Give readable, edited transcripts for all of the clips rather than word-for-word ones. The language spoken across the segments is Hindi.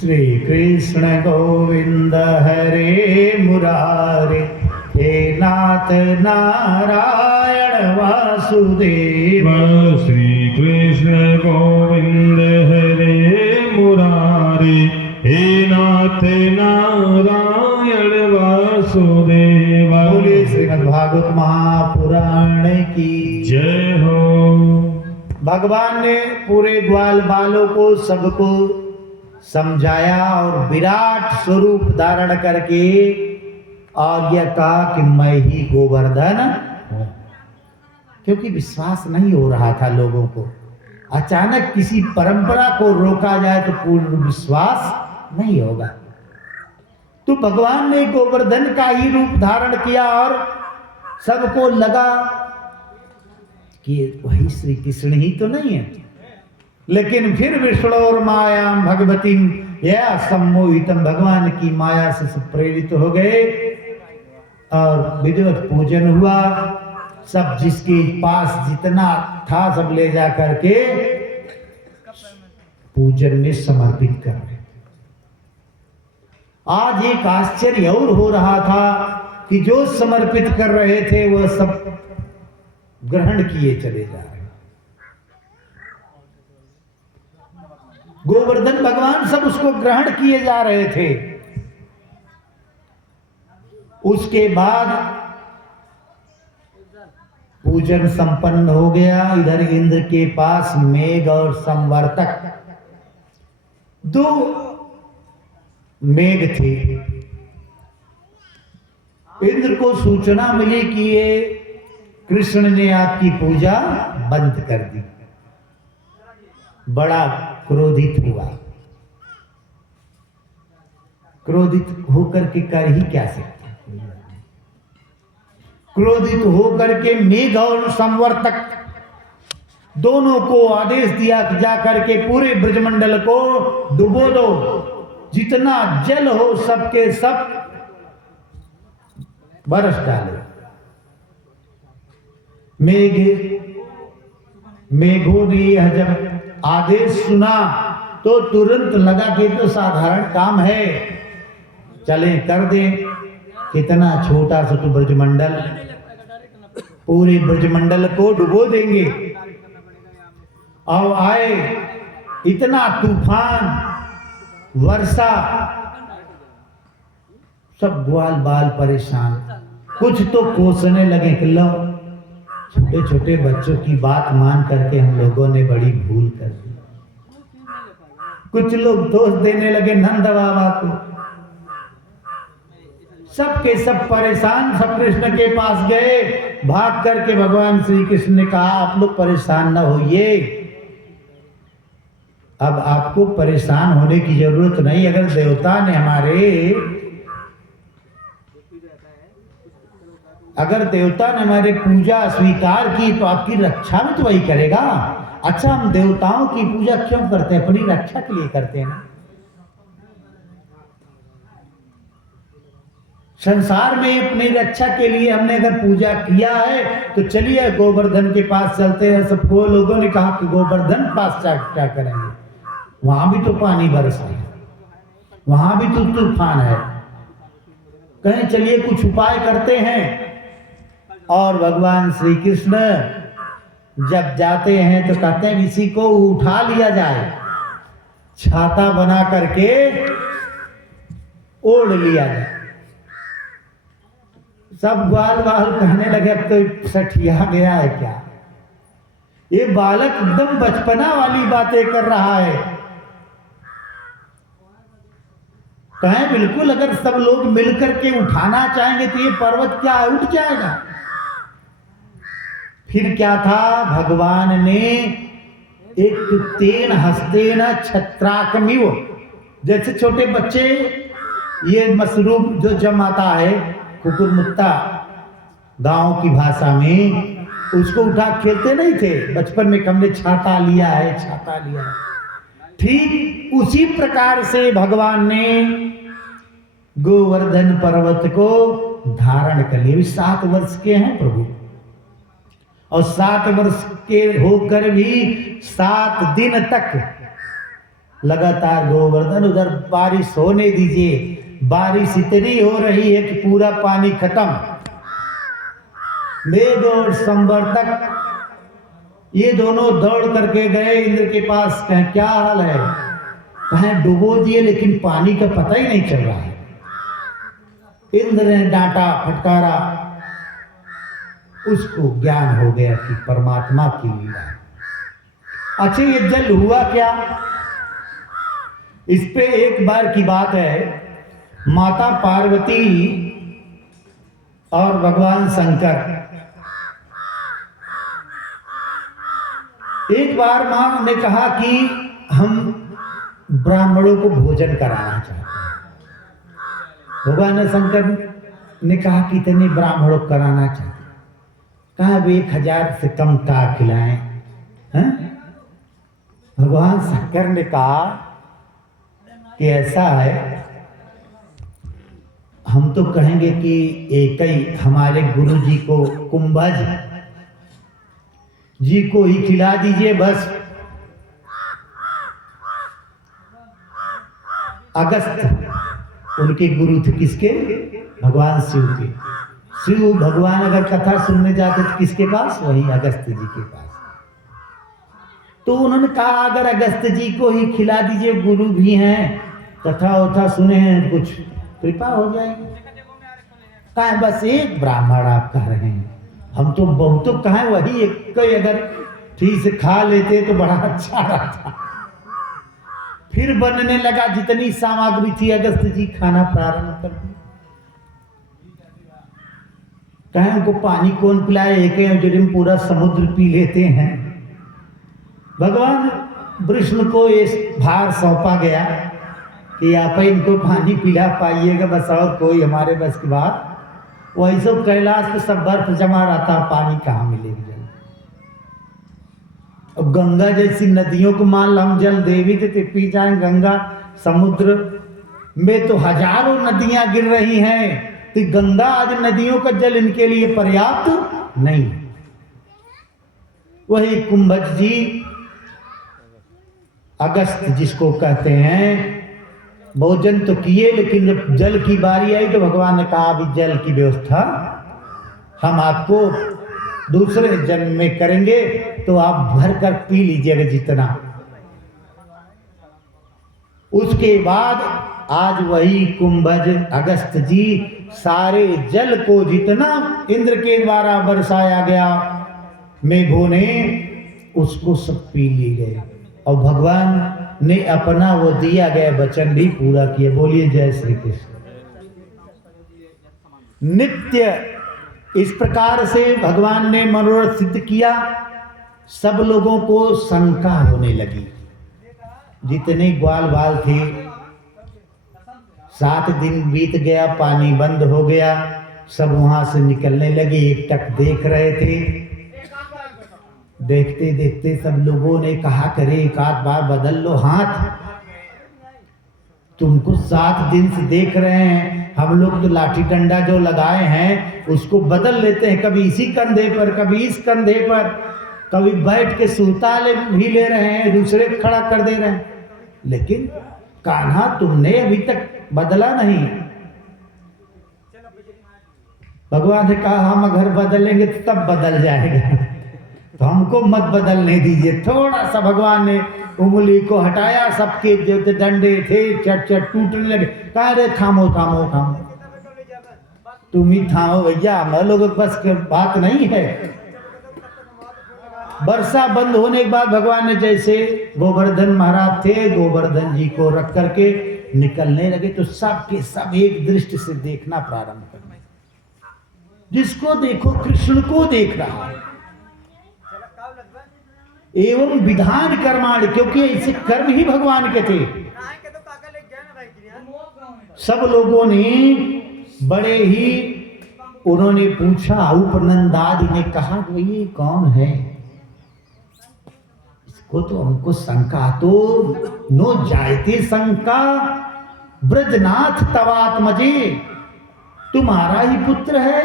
श्री कृष्ण गोविंद हरे मुरारे, हे नाथ नारायण वासुदेव। श्री कृष्ण गोविंद हरे मुरारे, हे नाथ नारायण वासुदेव। बोले श्रीमद्भागवत महापुराण की जय हो। भगवान ने पूरे ग्वाल बालों को सबको समझाया और विराट स्वरूप धारण करके और यह कहा कि मैं ही गोवर्धन हूं। क्योंकि विश्वास नहीं हो रहा था लोगों को। अचानक किसी परंपरा को रोका जाए तो पूर्ण विश्वास नहीं होगा। तो भगवान ने गोवर्धन का ही रूप धारण किया और सबको लगा कि वही श्री कृष्ण ही तो नहीं है। लेकिन फिर विष्णुर मायाम भगवती यह सम्मोहितम, भगवान की माया से सब प्रेरित हो गए और विधिवत पूजन हुआ। सब जिसके पास जितना था सब ले जा करके पूजन में समर्पित कर रहे। आज एक आश्चर्य और हो रहा था कि जो समर्पित कर रहे थे वह सब ग्रहण किए चले जा रहे। गोवर्धन भगवान सब उसको ग्रहण किए जा रहे थे। उसके बाद पूजन संपन्न हो गया। इधर इंद्र के पास मेघ और संवर्तक दो मेघ थे। इंद्र को सूचना मिली कि ये कृष्ण ने आपकी पूजा बंद कर दी। बड़ा क्रोधित हुआ। क्रोधित होकर के कर ही क्या सकते। क्रोधित होकर के मेघ और संवर्तक दोनों को आदेश दिया कि जा करके पूरे ब्रजमंडल को डुबो दो। जितना जल हो सबके सब बरस डालो। मेघों ने यह जब आदेश सुना तो तुरंत लगा कि तो साधारण काम है, चले कर दे। कितना छोटा सा तो ब्रजमंडल, पूरे ब्रजमंडल को डुबो देंगे। और आए इतना तूफान वर्षा, सब ग्वाल बाल परेशान। कुछ तो कोसने लगे कि लो छोटे छोटे बच्चों की बात मान करके हम लोगों ने बड़ी भूल कर दी। कुछ लोग दोष देने लगे नंद बाबा को। सब के सब परेशान, सब कृष्ण के पास गए। भाग करके भगवान श्री कृष्ण ने कहा आप लोग परेशान न होइए, अब आपको परेशान होने की जरूरत नहीं। अगर देवता ने हमारे पूजा स्वीकार की तो आपकी रक्षा भी तो वही करेगा। अच्छा, हम देवताओं की पूजा क्यों करते हैं? अपनी रक्षा के लिए करते हैं ना। संसार में अपनी रक्षा के लिए हमने अगर पूजा किया है तो चलिए गोवर्धन के पास चलते हैं। सबको लोगों ने कहा कि गोवर्धन पास क्या करेंगे, वहां भी तो पानी बरस रहा है, वहां भी तो तूफान है, कहीं चलिए कुछ उपाय करते हैं। और भगवान श्री कृष्ण जब जाते हैं तो कहते हैं इसी को उठा लिया जाए, छाता बना करके ओढ़ लिया जाए। सब ग्वाल बाल कहने लगे अब तो सठिया गया है क्या, ये बालक एकदम बचपना वाली बातें कर रहा है। कहें बिल्कुल, अगर सब लोग मिलकर के उठाना चाहेंगे तो ये पर्वत क्या है, उठ जाएगा। फिर क्या था, भगवान ने एक तेन हस्तेन छत्राकमिव, जैसे छोटे बच्चे ये मशरूम जो जमाता है कुकुरमुत्ता गांव की भाषा में, उसको उठा खेलते नहीं थे बचपन में, हमने छाता लिया है, छाता लिया है। ठीक उसी प्रकार से भगवान ने गोवर्धन पर्वत को धारण कर लिया। 7 वर्ष के हैं प्रभु, और 7 वर्ष के होकर भी 7 दिन तक लगातार गोवर्धन उधर बारिश होने दीजिए। बारिश इतनी हो रही है कि पूरा पानी खत्म। मेघ और संवर्तक ये दोनों दौड़ करके गए इंद्र के पास, कहें क्या हाल है, कहें डुबो दिए लेकिन पानी का पता ही नहीं चल रहा है। इंद्र ने डांटा फटकारा, उसको ज्ञान हो गया कि परमात्मा की लीला। अच्छा ये जल हुआ क्या? इस पे एक बार की बात है, माता पार्वती और भगवान शंकर, एक बार मां ने कहा कि हम ब्राह्मणों को भोजन कराना चाहते हैं। भगवान शंकर ने कहा कि इतने ब्राह्मणों को कराना चाहते हैं, कहा अब 1000 से कम का खिलाएं हैं? भगवान शंकर ने कहा कि ऐसा है, हम तो कहेंगे कि एक ही हमारे गुरु जी को, कुंभज जी को ही खिला दीजिए बस। अगस्त उनके गुरु थे, किसके? भगवान शिव के। शिव भगवान अगर कथा सुनने जाते थे किसके पास? वही अगस्त जी के पास। तो उन्होंने कहा अगर अगस्त जी को ही खिला दीजिए, गुरु भी हैं, कथा वथा सुने हैं, कुछ कृपा हो जाएगी। कहा बस एक ब्राह्मण आप कह रहे हैं, हम तो बहुतों कहा वही एक कोई अगर ठीक से खा लेते तो बड़ा अच्छा रहता। फिर बनने लगा, जितनी सामग्री थी अगस्त जी खाना प्रारंभ कर दिया। कहें उनको पानी कौन पिलाए, एक जरिम पूरा समुद्र पी लेते हैं। भगवान विष्णु को ये भार सौंपा गया कि आप इनको पानी पिला पाइएगा बस, और कोई हमारे बस की बात। वही सब कैलाश पे सब बर्फ जमा रहता, पानी कहाँ मिलेगी जल। अब गंगा जैसी नदियों को मान लो हम जल देवी थे पी जाए, गंगा समुद्र में तो हजारों नदियां गिर रही हैं, तो गंगा आदि नदियों का जल इनके लिए पर्याप्त नहीं। वही कुंभज जी, अगस्त जिसको कहते हैं, भोजन तो किए लेकिन जब जल की बारी आई तो भगवान ने कहा अभी जल की व्यवस्था हम आपको दूसरे जन्म में करेंगे, तो आप भर कर पी लीजिएगा जितना। उसके बाद आज वही कुंभज अगस्त जी सारे जल को जितना इंद्र के द्वारा बरसाया गया मेघों ने, उसको सब पी लिए गए और भगवान ने अपना वो दिया गया वचन भी पूरा किया। बोलिए जय श्री कृष्ण। नित्य इस प्रकार से भगवान ने मनोरथ सिद्ध किया। सब लोगों को शंका होने लगी, जितने ग्वाल बाल थे। 7 दिन बीत गया, पानी बंद हो गया, सब वहां से निकलने लगे, एकटक देख रहे थे। देखते देखते सब लोगों ने कहा करे एक आध बार बदल लो हाथ, तुमको 7 दिन से देख रहे हैं, हम लोग तो लाठी डंडा जो लगाए हैं उसको बदल लेते हैं, कभी इसी कंधे पर कभी इस कंधे पर, कभी बैठ के सूता भी ले रहे हैं, दूसरे खड़ा कर दे रहे हैं, लेकिन कान्हा तुमने अभी तक बदला नहीं। भगवान ने कहा हम अगर बदलेंगे तो तब बदल जाएगा, तो हमको मत बदलने दीजिए। थोड़ा सा भगवान ने उंगली को हटाया, सबके जो डंडे थे चट चट टूटने लगे। कहा रे थामो थामो थामो, तुम ही थामो भैया, हम लोग बस के बात नहीं है। वर्षा बंद होने के बाद भगवान ने जैसे गोवर्धन महाराज थे, गोवर्धन जी को रख करके निकलने लगे, तो सब के सब एक दृष्टि से देखना प्रारंभ कर, जिसको देखो कृष्ण को देख रहा है। एवं विधान कर्माण, क्योंकि ऐसे कर्म ही भगवान के थे। सब लोगों ने बड़े ही उन्होंने पूछा, उपनंदादि ने कहा ये कौन है, इसको तो हमको शंका तो नो जायते शंका, ब्रजनाथ तवात्मजे, तुम्हारा ही पुत्र है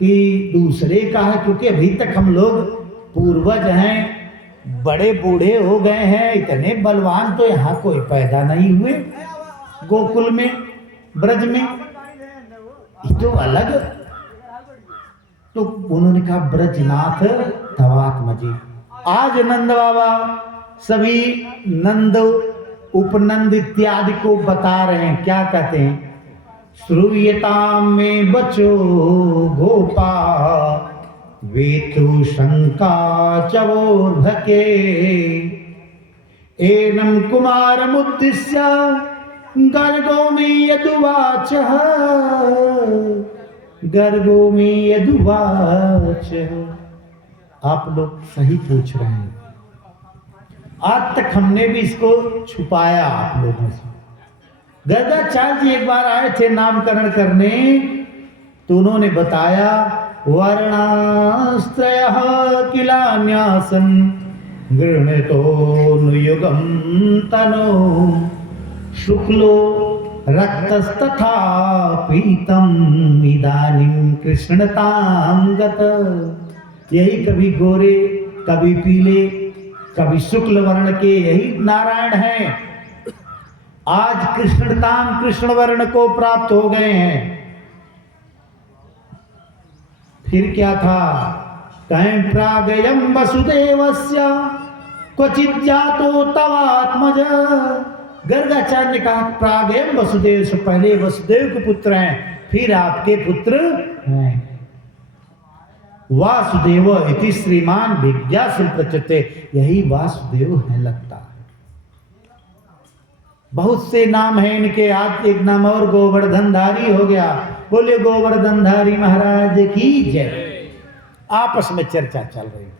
कि दूसरे का है, क्योंकि अभी तक हम लोग पूर्वज हैं, बड़े बूढ़े हो गए हैं, इतने बलवान तो यहाँ कोई पैदा नहीं हुए गोकुल में, ब्रज में, ये तो अलग। तो उन्होंने कहा ब्रजनाथ तवात्म जी। आज नंद बाबा सभी नंद उपनंद इत्यादि को बता रहे हैं, क्या कहते हैं, श्रूयताम में बचो गोपा वेतु शंका चवोर्धके एनम कुमारमुद्दिश्य गर्गो में यदुवाच गर्गो में यदुवाच। आप लोग सही पूछ रहे हैं, आज तक हमने भी इसको छुपाया आप लोगों से। गर्गाचार्य जी एक बार आए थे नामकरण करने, तो उन्होंने बताया वर्णास्त्रयः किलान्यासन् गृह्णीतोऽनुयुगं तनो शुक्लो रक्तस्तथा पीतम् इदानीं कृष्णतां गत। यही कभी गोरे, कभी पीले, कभी शुक्ल वर्ण के यही नारायण हैं, आज कृष्णताम कृष्ण वर्ण को प्राप्त हो गए हैं। फिर क्या था, कहें प्रागयम वसुदेवस्य क्वचित जातो तवात्मज। गर्गाचार्य ने कहा प्रागयम वसुदेव से पहले वसुदेव के पुत्र हैं, फिर आपके पुत्र हैं। वासुदेव इति श्रीमान विज्ञासुल प्रचते, यही वासुदेव है लगता है। बहुत से नाम हैं इनके, आज एक नाम और गोवर्धनधारी हो गया। बोले गोवर्धनधारी महाराज की जय। आपस में चर्चा चल रही है,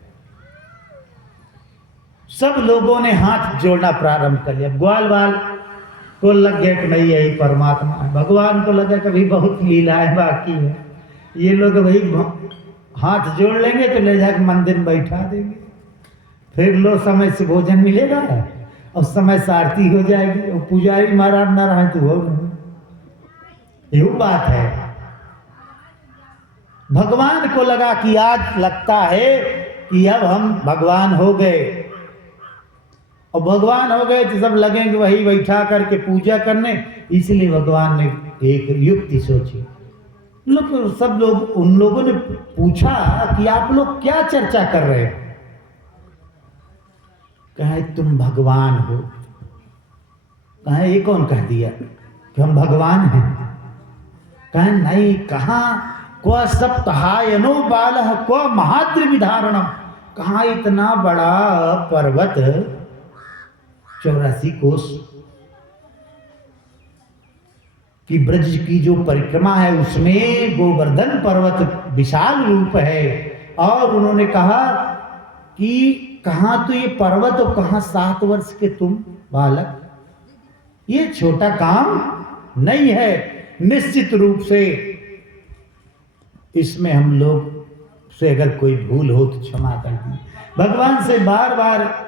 सब लोगों ने हाथ जोड़ना प्रारंभ कर लिया। ग्वाल बाल को लग गया कि नहीं यही परमात्मा है, भगवान को लगा कभी बहुत लीलाएं बाकी है, ये लोग भाई हाथ जोड़ लेंगे तो ले जाकर मंदिर में बैठा देंगे, फिर लो समय से भोजन मिलेगा और समय से आरती हो जाएगी और पुजारी महाराज ना रहे तो वो नहीं। यही बात है। भगवान को लगा कि आज लगता है कि अब हम भगवान हो गए, और भगवान हो गए तो सब लगेंगे वही बैठा करके पूजा करने। इसलिए भगवान ने एक युक्ति सोची। लोग सब लोग, उन लोगों ने पूछा कि आप लोग क्या चर्चा कर रहे हो। कहे तुम भगवान हो। कहे ये कौन कह दिया कि हम भगवान हैं। कहे नहीं, कहाँ क्व सप्तहायनो बालः क्व महाद्रिविधारणम, कहाँ इतना बड़ा पर्वत 84 कोस कि ब्रज की जो परिक्रमा है उसमें गोवर्धन पर्वत विशाल रूप है। और उन्होंने कहा कि कहाँ तो ये पर्वत और कहाँ 7 वर्ष के तुम बालक, ये छोटा काम नहीं है। निश्चित रूप से इसमें हम लोग से अगर कोई भूल हो तो क्षमा कर दी। भगवान से बार बार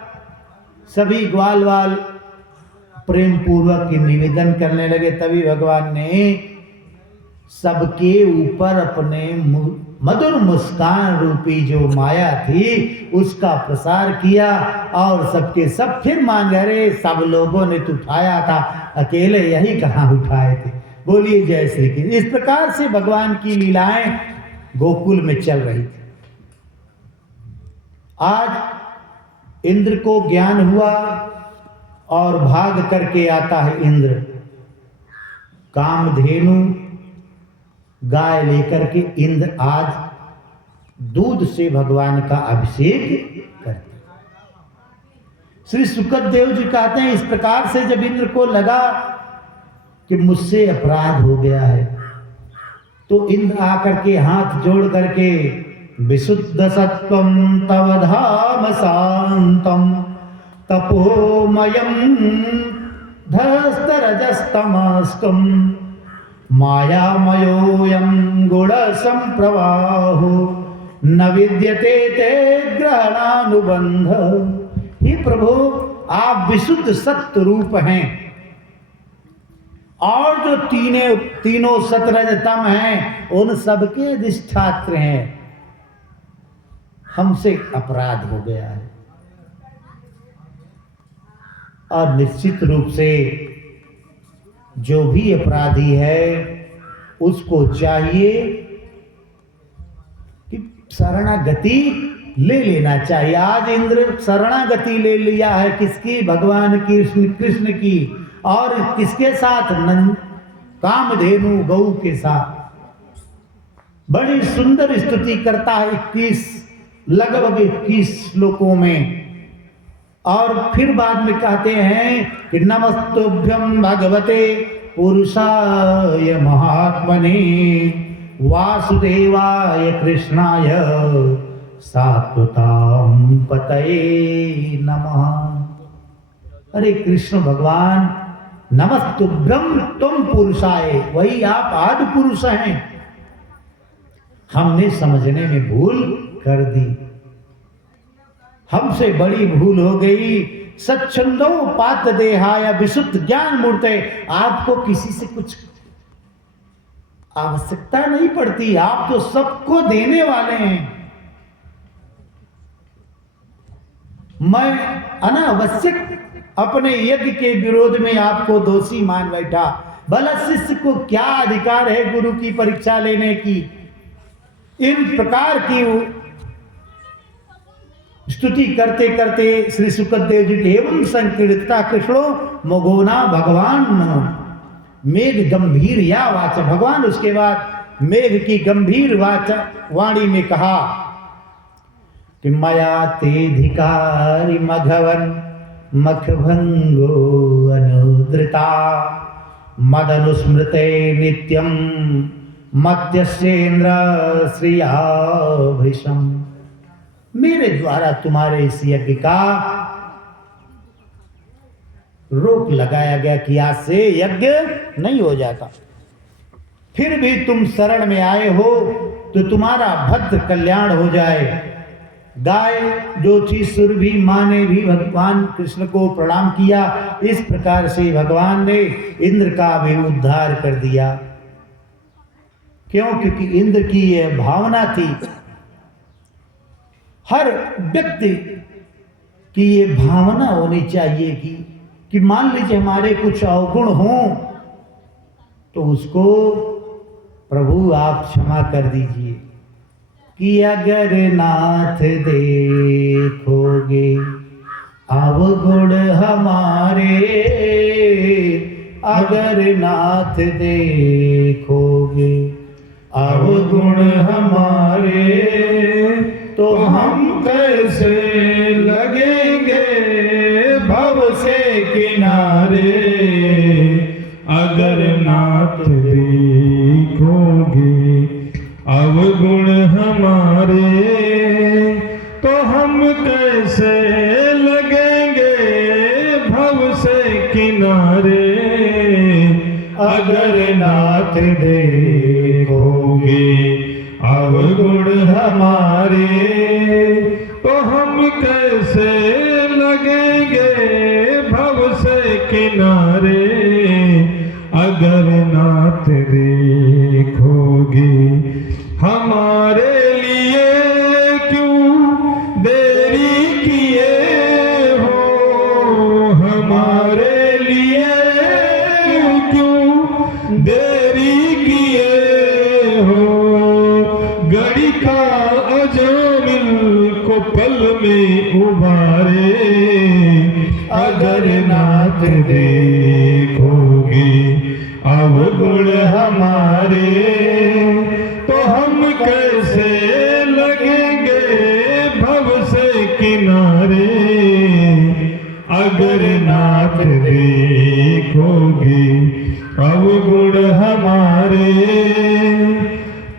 सभी ग्वाल वाल प्रेम पूर्वक निवेदन करने लगे। तभी भगवान ने सबके ऊपर अपने मधुर मुस्कान रूपी जो माया थी उसका प्रसार किया, और सबके सब फिर मान गए, अरे सब लोगों ने तो उठाया था, अकेले यही कहाँ उठाए थे। बोलिए जय श्री कृष्ण। इस प्रकार से भगवान की लीलाएं गोकुल में चल रही थी। आज इंद्र को ज्ञान हुआ और भाग करके आता है इंद्र, कामधेनु गाय लेकर के इंद्र आज दूध से भगवान का अभिषेक करते। श्री सुखदेव जी कहते हैं इस प्रकार से जब इंद्र को लगा कि मुझसे अपराध हो गया है, तो इंद्र आकर के हाथ जोड़ करके विशुद्ध सत्वम तव धाम शांतम तपोमयम धस्तरजस्तमस्कम मायामयोऽयं गुण संप्रवाहो न विद्यते ते ग्रहणानुबंध। हे प्रभु, आप विशुद्ध सत्य रूप हैं, और जो तीनों सतरजतम हैं उन सबके अधिष्ठात्र हैं। हमसे अपराध हो गया है, और निश्चित रूप से जो भी अपराधी है उसको चाहिए कि शरणागति ले लेना चाहिए। आज इंद्र शरणागति ले लिया है किसकी? भगवान कृष्ण की। और किसके साथ? कामधेनु गौ के साथ। बड़ी सुंदर स्तुति करता है 21 लगभग 21 श्लोकों में। और फिर बाद में कहते हैं कि नमस्तुभ्यं भगवते पुरुषाय महात्मने वासुदेवाय कृष्णाय सात्वतां पतये नमः। अरे कृष्ण भगवान, नमस्तुभ्यं तुम पुरुषाय, वही आप आदि पुरुष हैं। हमने समझने में भूल कर दी, हमसे बड़ी भूल हो गई। सच्छंदो पात देहाय विशुद्ध ज्ञान मूर्ते, आपको किसी से कुछ आवश्यकता नहीं पड़ती, आप तो सबको देने वाले हैं। मैं अनावश्यक अपने यज्ञ के विरोध में आपको दोषी मान बैठा। भला शिष्य को क्या अधिकार है गुरु की परीक्षा लेने की? इन प्रकार की स्तुति करते करते श्री सुखदेव जी एवं संकीर्तता कृष्णो मगोना भगवान मेघ गंभीर या वाचा। भगवान उसके बाद मेघ की गंभीर वाणी में कहा कि मया तेधिकारी मघवन मखभंगो अनुद्रता मदनुस्मृते नित्यम मत्यस्येन्द्र श्रियाभृशम। मेरे द्वारा तुम्हारे इस यज्ञ का रोक लगाया गया कि आज से यज्ञ नहीं हो जाता। फिर भी तुम शरण में आए हो तो तुम्हारा भद्र कल्याण हो जाए। गाय जो थी सुरभि माँ ने भी भगवान कृष्ण को प्रणाम किया। इस प्रकार से भगवान ने इंद्र का भी उद्धार कर दिया। क्यों? क्योंकि इंद्र की यह भावना थी, हर व्यक्ति की ये भावना होनी चाहिए कि मान लीजिए हमारे कुछ अवगुण हों तो उसको प्रभु आप क्षमा कर दीजिए। कि अगर नाथ देखोगे अवगुण हमारे, अगर नाथ देखोगे अवगुण हमारे, तो हम कैसे लगेंगे भव से किनारे। अगर नाथ देखोगे अवगुण हमारे, तो हम कैसे लगेंगे भव से किनारे। अगर नाथ देखोगे अवगुण हमारे, तो हम कैसे लगेंगे भव से किनारे। अगर नाथ देखोगे हमारे लिए क्यों देरी किए हो, हमारे लिए क्यों देरी किए हो। घड़ी का अजामिल को पल में उबारे। अगर नाथ देखोगे अवगुण हमारे, तो हम कैसे लगेंगे भव से किनारे। अगर नाथ देखोगे अवगुण हमारे,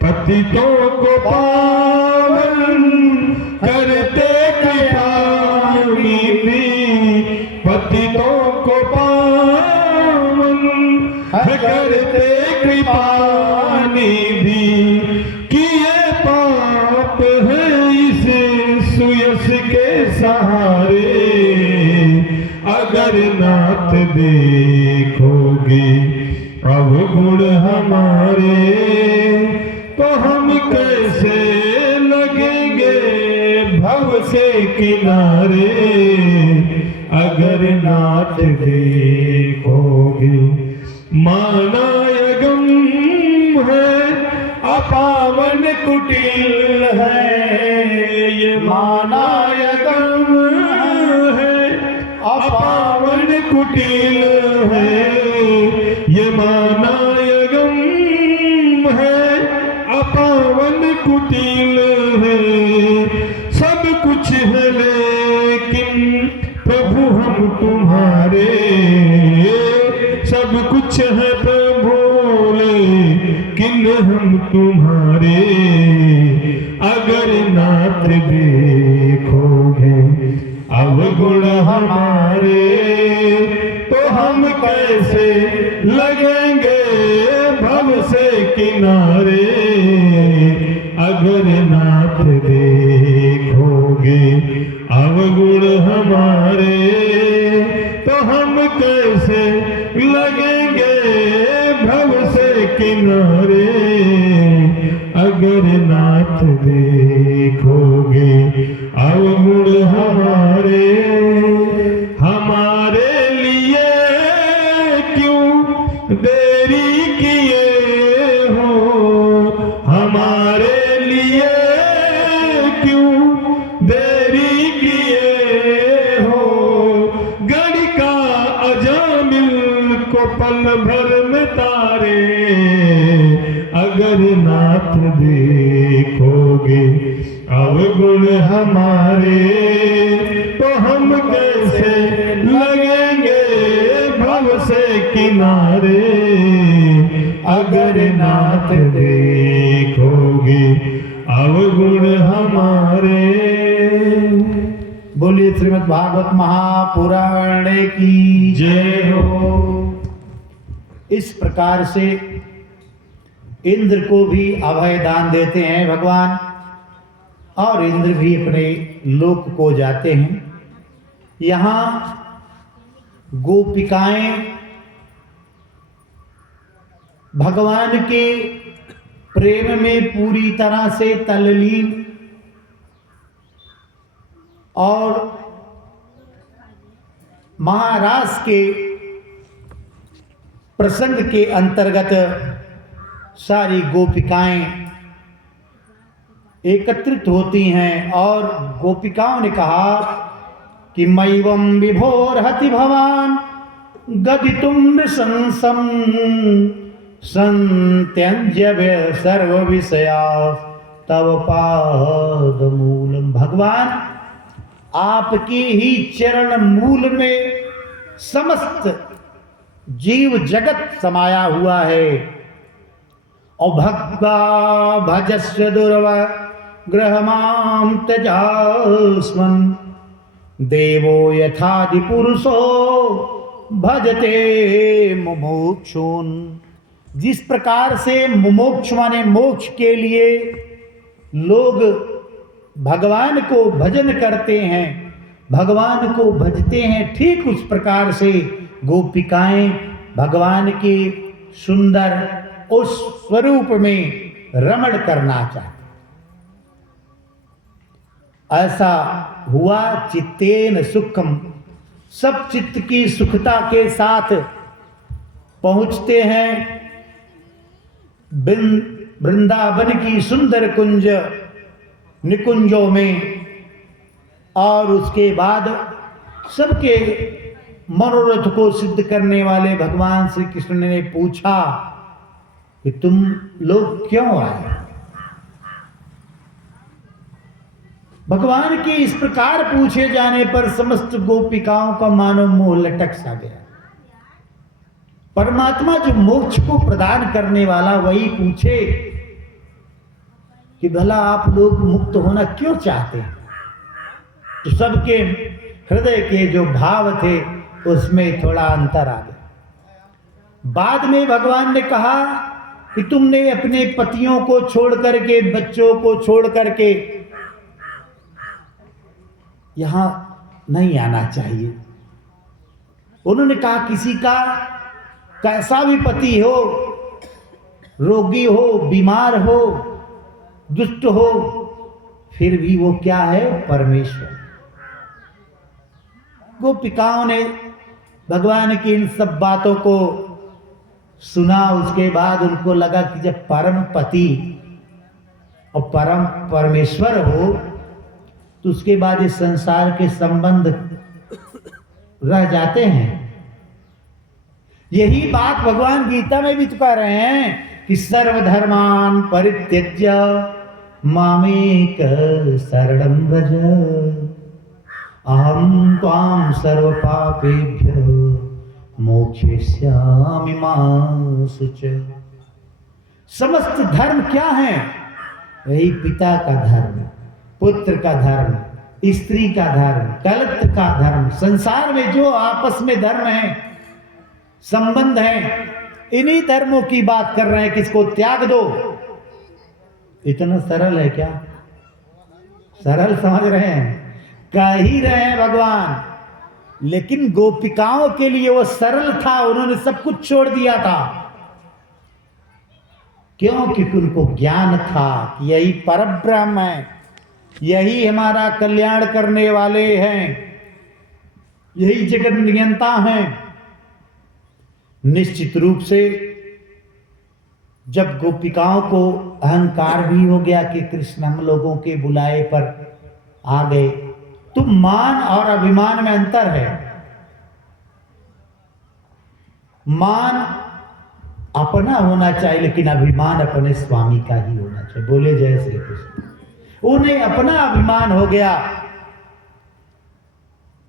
पतितों को पावन करते कृपानिधि, पतितों को पावन करते कृपानिधि। किए पाप है इस सुयस के सहारे। अगर नाथ देखोगे अवगुण हमारे, तो हम कैसे लगेंगे भव से किनारे। अगर नाथ देखोगे। माना यगम है अपावन कुटिल है, ये माना यगम है अपावन कुटिल है, ये माना यगम है अपावन कुटिल है। सब कुछ है लेकिन प्रभु हम तुम्हारे, सब कुछ है प्रभु लेकिन हम तुम्हारे। अगर नाथ देखोगे अवगुण हमारे, तो हम कैसे लगेंगे भव से किनारे। अगर नाथ देखोगे अवगुण हमारे, तो हम कैसे लगेंगे भव से किनारे। अगर नाथ देखोगे अवगुण हमारे, हमारे लिए क्यों देरी किए हो, हमारे लिए क्यों देरी किए हो। गणिका अजामिल को पल भर में तारे, अगर नाथ देखोगे अवगुण हमारे, तो हम कैसे लगेंगे भव से किनारे। अगर नाथ देखोगे अवगुण हमारे। बोलिए श्रीमद् भागवत महापुराण की जय हो। इस प्रकार से इंद्र को भी अभय दान देते हैं भगवान, और इंद्र भी अपने लोक को जाते हैं। यहाँ गोपिकाएं भगवान के प्रेम में पूरी तरह से तल्लीन और महारास के प्रसंग के अंतर्गत सारी गोपिकाएं एकत्रित होती हैं। और गोपिकाओं ने कहा कि मैवं विभोरहति भवान गदितुं नृशंसं संत्यज्य सर्व विषया तव पादमूलम। भगवान आपकी ही चरण मूल में समस्त जीव जगत समाया हुआ है। और भक्ता भजस्व दुर्वा ग्रहमां त्यजास्मन् देवो यथादि पुरुषो भजते मुमुक्षुन्। जिस प्रकार से मुमुक्ष माने मोक्ष के लिए लोग भगवान को भजन करते हैं, भगवान को भजते हैं, ठीक उस प्रकार से गोपिकाएं भगवान के सुंदर उस स्वरूप में रमण करना चाहते। ऐसा हुआ चित्तेन सुखम, सब चित्त की सुखता के साथ पहुंचते हैं वृंदावन की सुंदर कुंज निकुंजों में। और उसके बाद सबके मनोरथ को सिद्ध करने वाले भगवान श्री कृष्ण ने पूछा कि तुम लोग क्यों आए। भगवान के इस प्रकार पूछे जाने पर समस्त गोपिकाओं का मानो मोह लटक सा गया। परमात्मा जो मोक्ष को प्रदान करने वाला वही पूछे कि भला आप लोग मुक्त होना क्यों चाहते हैं। तो सबके हृदय के जो भाव थे उसमें थोड़ा अंतर आ गया। बाद में भगवान ने कहा कि तुमने अपने पतियों को छोड़ करके, बच्चों को छोड़ करके यहां नहीं आना चाहिए। उन्होंने कहा किसी का कैसा भी पति हो, रोगी हो, बीमार हो, दुष्ट हो, फिर भी वो क्या है, परमेश्वर। गोपिकाओं ने भगवान की इन सब बातों को सुना। उसके बाद उनको लगा कि जब परम पति और परम परमेश्वर हो तो उसके बाद इस संसार के संबंध रह जाते हैं। यही बात भगवान गीता में भी तो कह रहे हैं कि सर्वधर्मान परित्यज्य मामेक शरणं व्रज अहम त्वां सर्व पापेभ्यो मोक्षयिष्यामि मा शुचः। समस्त धर्म क्या है? यही पिता का धर्म, पुत्र का धर्म, स्त्री का धर्म, कलत्र का धर्म, संसार में जो आपस में धर्म है, संबंध है, इन्हीं धर्मों की बात कर रहे हैं कि इसको त्याग दो। इतना सरल है क्या? सरल समझ रहे हैं? कह ही रहे हैं भगवान, लेकिन गोपिकाओं के लिए वो सरल था। उन्होंने सब कुछ छोड़ दिया था। क्यों? क्योंकि उनको ज्ञान था कि यही परब्रह्म है, यही हमारा कल्याण करने वाले हैं, यही जगत नियंता हैं। निश्चित रूप से जब गोपिकाओं को अहंकार भी हो गया कि कृष्ण हम लोगों के बुलाए पर आ गए, तो मान और अभिमान में अंतर है। मान अपना होना चाहिए, लेकिन अभिमान अपने स्वामी का ही होना चाहिए। बोले जय श्री कृष्ण। उन्हें अपना अभिमान हो गया।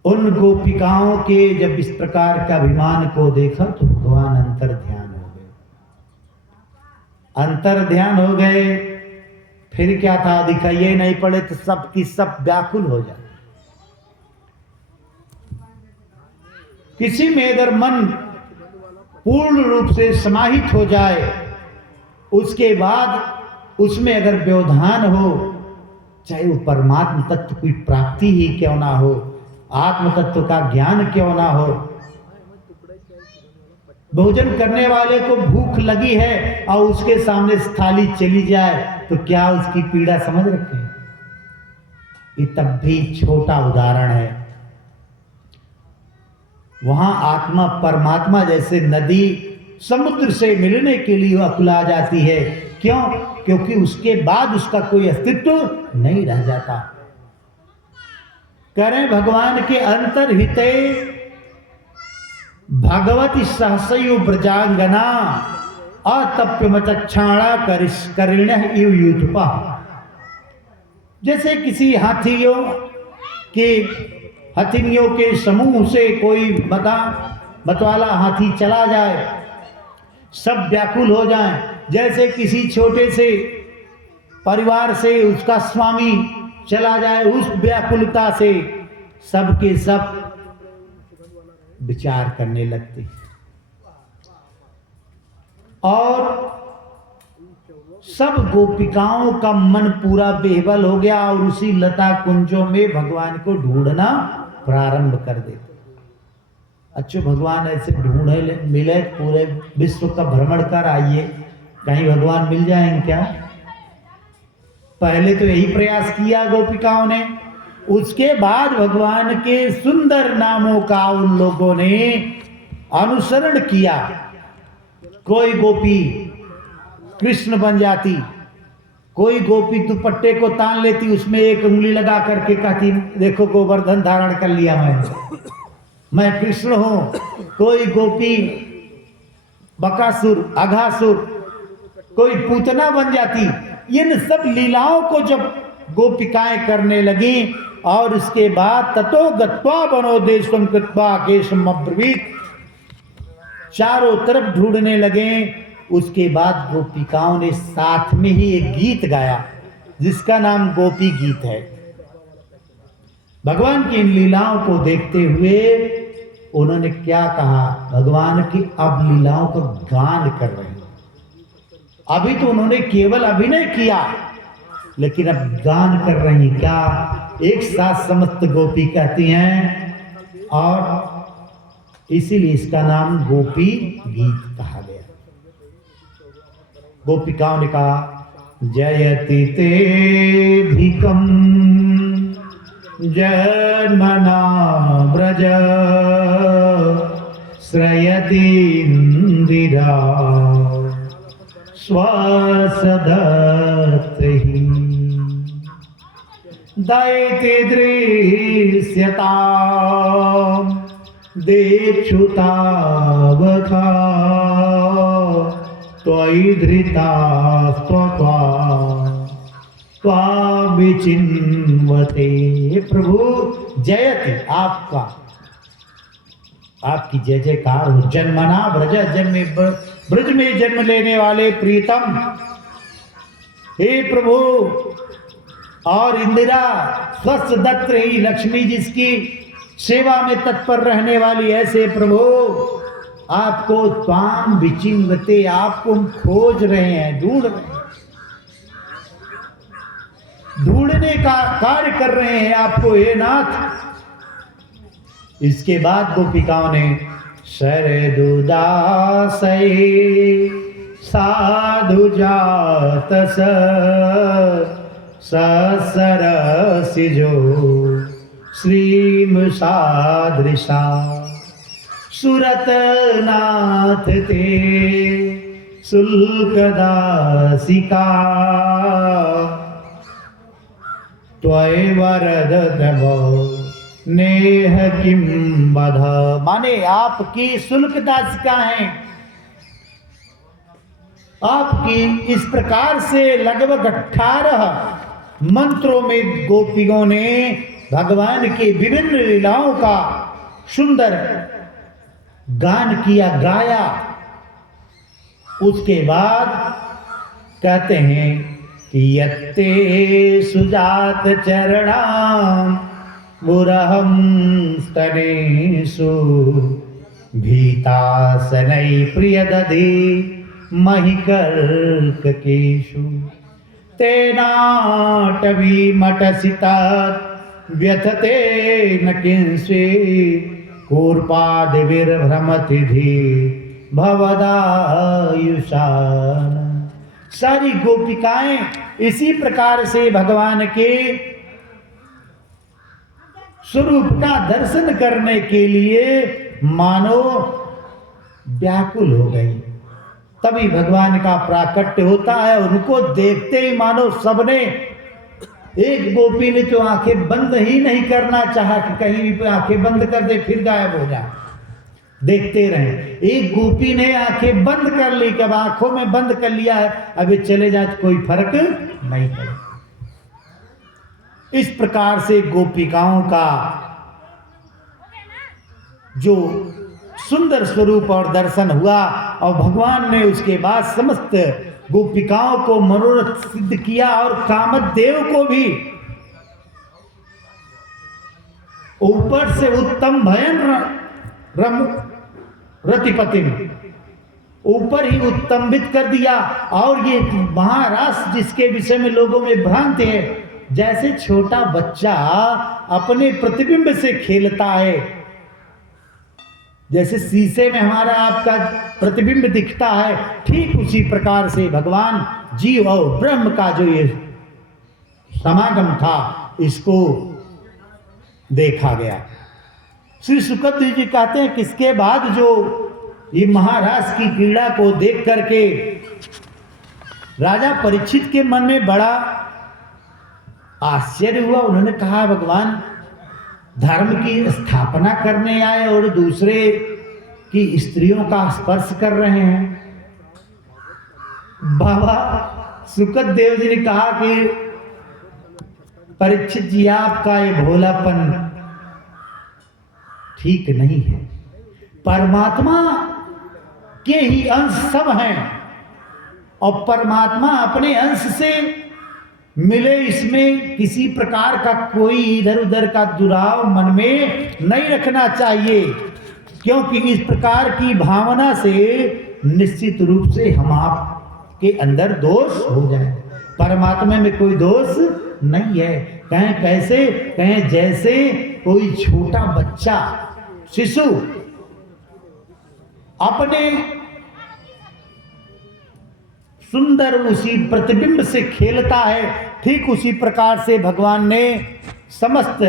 उन गोपिकाओं के जब इस प्रकार का अभिमान को देखा तो भगवान अंतर ध्यान हो गए। अंतर ध्यान हो गए। फिर क्या था? दिखाइए नहीं पड़े तो सब की सब व्याकुल हो जाए। किसी में अगर मन पूर्ण रूप से समाहित हो जाए, उसके बाद उसमें अगर व्यवधान हो, चाहे वो परमात्म तत्व की प्राप्ति ही क्यों ना हो, आत्म तत्व का ज्ञान क्यों ना हो, भोजन करने वाले को भूख लगी है और उसके सामने थाली चली जाए तो क्या उसकी पीड़ा समझ रखे? ये तब भी छोटा उदाहरण है। वहां आत्मा परमात्मा जैसे नदी समुद्र से मिलने के लिए अकुला जाती है। क्यों? क्योंकि उसके बाद उसका कोई अस्तित्व नहीं रह जाता। करें भगवान के अंतर्हिते भगवती सहसयु ब्रजांगना अतप्यमचक्षाणा करिण्यः इव यूथपा। जैसे किसी हथिनियों के समूह से कोई मतवाला हाथी चला जाए, सब व्याकुल हो जाएं। जैसे किसी छोटे से परिवार से उसका स्वामी चला जाए, उस व्याकुलता से सबके सब विचार करने लगते। और सब गोपिकाओं का मन पूरा बेहबल हो गया और उसी लता कुंजों में भगवान को ढूंढना प्रारंभ कर देते। अच्छे भगवान ऐसे ढूंढे मिले, पूरे विश्व का भ्रमण कर आइए, कहीं भगवान मिल जाएंगे क्या? पहले तो यही प्रयास किया गोपिकाओं ने। उसके बाद भगवान के सुंदर नामों का उन लोगों ने अनुसरण किया। कोई गोपी कृष्ण बन जाती, कोई गोपी दुपट्टे को तान लेती, उसमें एक उंगली लगा करके कहती देखो गोवर्धन धारण कर लिया मैं कृष्ण हूं। कोई गोपी बकासुर, अघासुर, कोई पूतना बन जाती। इन सब लीलाओं को जब गोपिकाएं करने लगी और इसके बाद ततो गत्वा बनो देशम कृत्वा केशम अब्रवीत, चारों तरफ ढूंढने लगे। उसके बाद गोपिकाओं ने साथ में ही एक गीत गाया जिसका नाम गोपी गीत है। भगवान की इन लीलाओं को देखते हुए उन्होंने क्या कहा? भगवान की अब लीलाओं का गान कर रहे हैं। अभी तो उन्होंने केवल अभिनय किया, लेकिन अब गान कर रही। क्या? एक साथ समस्त गोपी कहती हैं, और इसीलिए इसका नाम गोपी गीत कहा गया। गोपिकाओं ने कहा जयति तेधिकम जन्मना व्रज श्रयतीन्द्रिरा स्वसदत्तहि दैति दृश्यता देक्षुतावथा त्वयि धृता विचिन्वते। प्रभु जयति, आपका आपकी जय जयकार हो। जन्मना ब्रज, जन्म ब्रज में जन्म लेने वाले प्रीतम हे प्रभु, और इंदिरा स्वस्थ दत्त रही लक्ष्मी जिसकी सेवा में तत्पर रहने वाली, ऐसे प्रभु आपको त्वाम विचिन्वते, आपको हम खोज रहे हैं, ढूंढ रहे हैं, ढूंढने का कार्य कर रहे हैं आपको हे नाथ। इसके बाद गोपिकाओं ने शरदुदासै साधु जात सरसिजो श्रीम सादृशा सुरत नाथ ते शुल्कदासिका त्वय वरद द्रवो नेह किम बध। माने आपकी शुल्क दासिका हैं, आपकी इस प्रकार से लगभग 18 मंत्रों में गोपियों ने भगवान की विभिन्न लीलाओं का सुंदर गान किया, गाया। उसके बाद कहते हैं कि यत्ते सुजात चरणाम मुरहम स्तनेषु भीतासनै प्रियदधि महिकर्ककेषु तेनाटवी मटसिता व्यथते न किंस्वे कूर्पादिर्भ्रमतिधि भवदायुषान। सारी गोपिकाएं इसी प्रकार से भगवान के स्वरूप का दर्शन करने के लिए मानो व्याकुल हो गई। तभी भगवान का प्राकट्य होता है, उनको देखते ही मानो सबने, एक गोपी ने तो आंखें बंद ही नहीं करना चाहा कि कहीं भी आंखें बंद कर दे फिर गायब हो जाए, देखते रहे। एक गोपी ने आंखें बंद कर ली, कब आंखों में बंद कर लिया है, अभी चले जाए तो कोई फर्क नहीं पड़े। इस प्रकार से गोपिकाओं का जो सुंदर स्वरूप और दर्शन हुआ, और भगवान ने उसके बाद समस्त गोपिकाओं को मनोरथ सिद्ध किया, और कामदेव को भी ऊपर से उत्तम भयन रतिपति ऊपर ही उत्तंबित कर दिया। और ये महारास जिसके विषय में लोगों में भ्रांति है, जैसे छोटा बच्चा अपने प्रतिबिंब से खेलता है, जैसे शीशे में हमारा आपका प्रतिबिंब दिखता है, ठीक उसी प्रकार से भगवान जीव और ब्रह्म का जो ये समागम था, इसको देखा गया। श्री सुखदेव जी कहते हैं कि इसके बाद जो ये महाराज की क्रीड़ा को देख करके राजा परीक्षित के मन में बड़ा आश्चर्य हुआ। उन्होंने कहा, भगवान धर्म की स्थापना करने आए और दूसरे की स्त्रियों का स्पर्श कर रहे हैं। बाबा सुखदेव जी ने कहा कि परीक्षित जी, आपका ये भोलापन ठीक नहीं है। परमात्मा के ही अंश सब हैं, और परमात्मा अपने अंश से मिले, इसमें किसी प्रकार का कोई इधर उधर का दुराव मन में नहीं रखना चाहिए, क्योंकि इस प्रकार की भावना से निश्चित रूप से हम आपके अंदर दोष हो जाए। परमात्मा में कोई दोष नहीं है। कहें कैसे? कहें जैसे कोई छोटा बच्चा, शिशु अपने सुंदर उसी प्रतिबिंब से खेलता है, ठीक उसी प्रकार से भगवान ने समस्त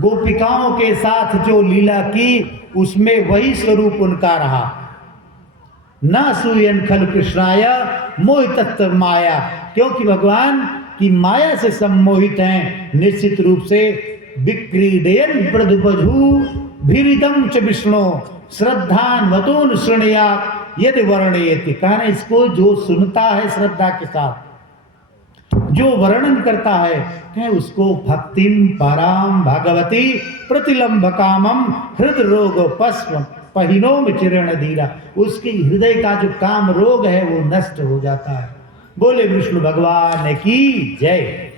गोपिकाओं के साथ जो लीला की उसमें वही स्वरूप उनका रहा। न सूयन खल कृष्णाय मोहितत्व माया, क्योंकि भगवान की माया से सम्मोहित हैं। निश्चित रूप से विक्रीडयन प्रदुपजू भीरिदम च विष्णु श्रद्धान वतोन श्रृणया यदि वर्णयति। कहना इसको जो सुनता है श्रद्धा के साथ, जो वर्णन करता है उसको भक्तिम पराम भगवती प्रतिलंब कामम हृदय रोग पस्व पहिनो में चिरण धीरा। उसके हृदय का जो काम रोग है वो नष्ट हो जाता है। बोले विष्णु भगवान की जय।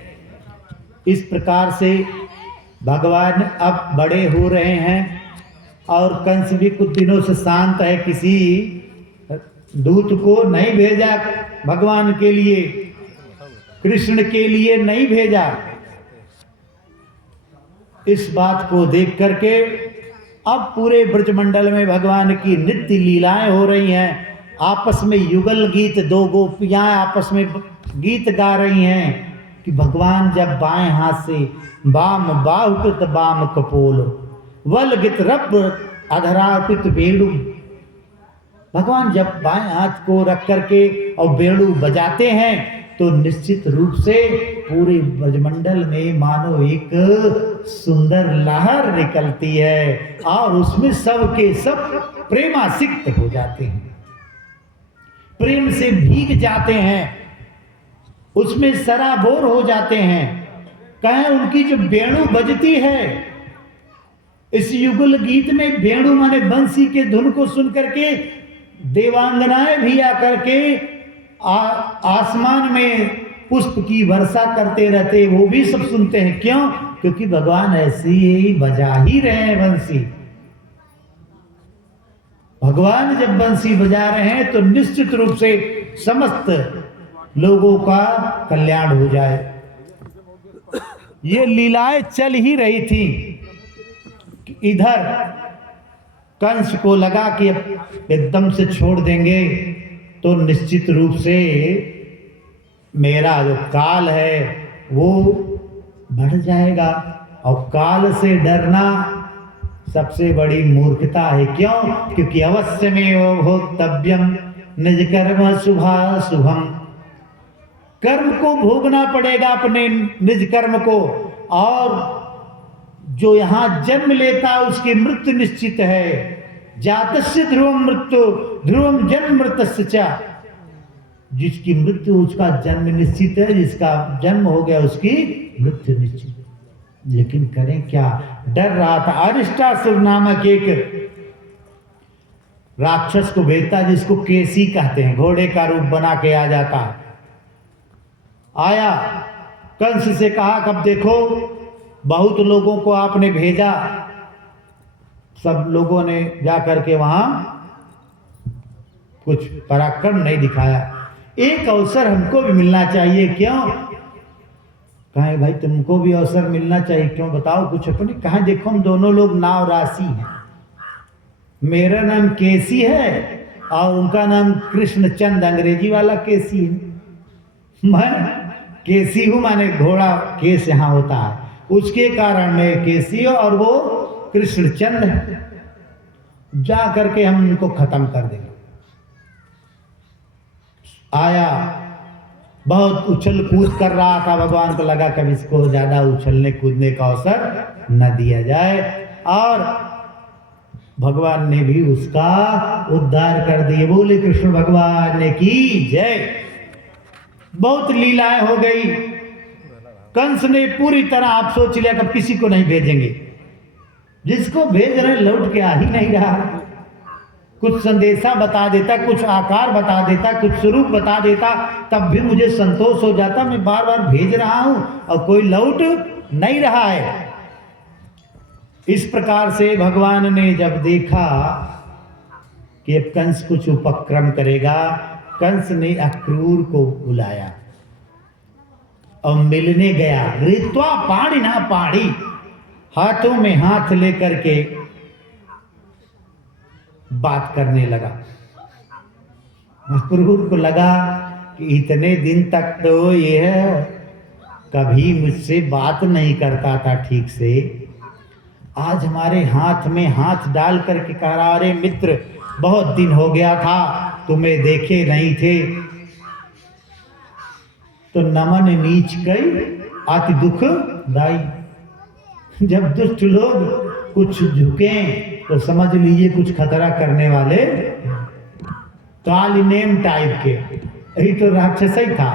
इस प्रकार से भगवान अब बड़े हो रहे हैं और कंस भी कुछ दिनों से शांत है। किसी दूत को नहीं भेजा भगवान के लिए, कृष्ण के लिए नहीं भेजा। इस बात को देख करके अब पूरे ब्रजमंडल में भगवान की नित्य लीलाएं हो रही हैं। आपस में युगल गीत, दो गोपियां आपस में गीत गा रही हैं कि भगवान जब बाएं हाथ से बाम बाहुकृत बाम कपोल वल गित रब अधरापित बेड़ू, भगवान जब बाएं हाथ को रख करके और बेड़ू बजाते हैं तो निश्चित रूप से पूरे ब्रजमंडल में मानो एक सुंदर लहर निकलती है और उसमें सब के सब प्रेमासिक्त हो जाते हैं, प्रेम से भीग जाते हैं, उसमें सराबोर हो जाते हैं। कहें उनकी जो वेणु बजती है, इस युगल गीत में वेणु माने बंसी के धुन को सुन करके देवांगनाएं भी आकर के आसमान में पुष्प की वर्षा करते रहते, वो भी सब सुनते हैं। क्यों? क्योंकि भगवान ऐसे ही बजा ही रहे हैं बंसी। भगवान जब बंसी बजा रहे हैं तो निश्चित रूप से समस्त लोगों का कल्याण हो जाए। ये लीलाएं चल ही रही थी। इधर कंस को लगा कि एकदम से छोड़ देंगे तो निश्चित रूप से मेरा जो काल है वो बढ़ जाएगा, और काल से डरना सबसे बड़ी मूर्खता है। क्यों? क्योंकि अवश्य में भोक्तव्यम निज कर्म शुभाशुभम, कर्म को भोगना पड़ेगा, अपने निज कर्म को। और जो यहाँ जन्म लेता है उसकी मृत्यु निश्चित है। जातस्य ध्रुवम मृत्यु ध्रुवम जन्म मृतस्य च, जिसकी मृत्यु उसका जन्म निश्चित है, जिसका जन्म हो गया उसकी मृत्यु निश्चित है। लेकिन करें क्या? डर रहा था। अरिष्टासुर नामक एक राक्षस को भेजता जिसको केसी कहते हैं, घोड़े का रूप बना के आ जाता है। आया, कंस से कहा कब देखो बहुत लोगों को आपने भेजा, सब लोगों ने जा करके वहां कुछ पराक्रम नहीं दिखाया, एक अवसर हमको भी मिलना चाहिए। क्यों? कहे भाई तुमको भी अवसर मिलना चाहिए। क्यों? बताओ कुछ अपनी। कहा देखो हम दोनों लोग नाव राशि हैं, मेरा नाम केसी है और उनका नाम कृष्णचंद, अंग्रेजी वाला केसी है। मैं केसी हूं, माने घोड़ा केस यहां होता है, उसके कारण मैं केसी और वो कृष्णचंद है। जा करके हम उनको खत्म कर देंगे। आया, बहुत उछल कूद कर रहा था। भगवान को लगा कभी इसको ज्यादा उछलने कूदने का अवसर न दिया जाए, और भगवान ने भी उसका उद्धार कर दिए। बोले कृष्ण भगवान की जय। बहुत लीलाएं हो गई। कंस ने पूरी तरह आप सोच लिया कि किसी को नहीं भेजेंगे, जिसको भेज रहे लौट के आ ही नहीं रहा। कुछ संदेशा बता देता, कुछ आकार बता देता, कुछ स्वरूप बता देता, तब भी मुझे संतोष हो जाता। मैं बार बार भेज रहा हूं और कोई लौट नहीं रहा है। इस प्रकार से भगवान ने जब देखा कि अब कंस कुछ उपक्रम करेगा, कंस ने अक्रूर को बुलाया और मिलने गया। ऋत्वा पाणी ना पाणी, हाथों में हाथ लेकर के बात करने लगा। अक्रूर को लगा कि इतने दिन तक तो ये कभी मुझसे बात नहीं करता था ठीक से, आज हमारे हाथ में हाथ डाल करके कह रहा, अरे मित्र बहुत दिन हो गया था तुम्हें देखे नहीं थे। तो नमन नीच कई अति दुख दाई। जब दुष्ट लोग कुछ झुके तो समझ लीजिए कुछ खतरा करने वाले, कालिनेम टाइप के, यही तो राक्षस ही था।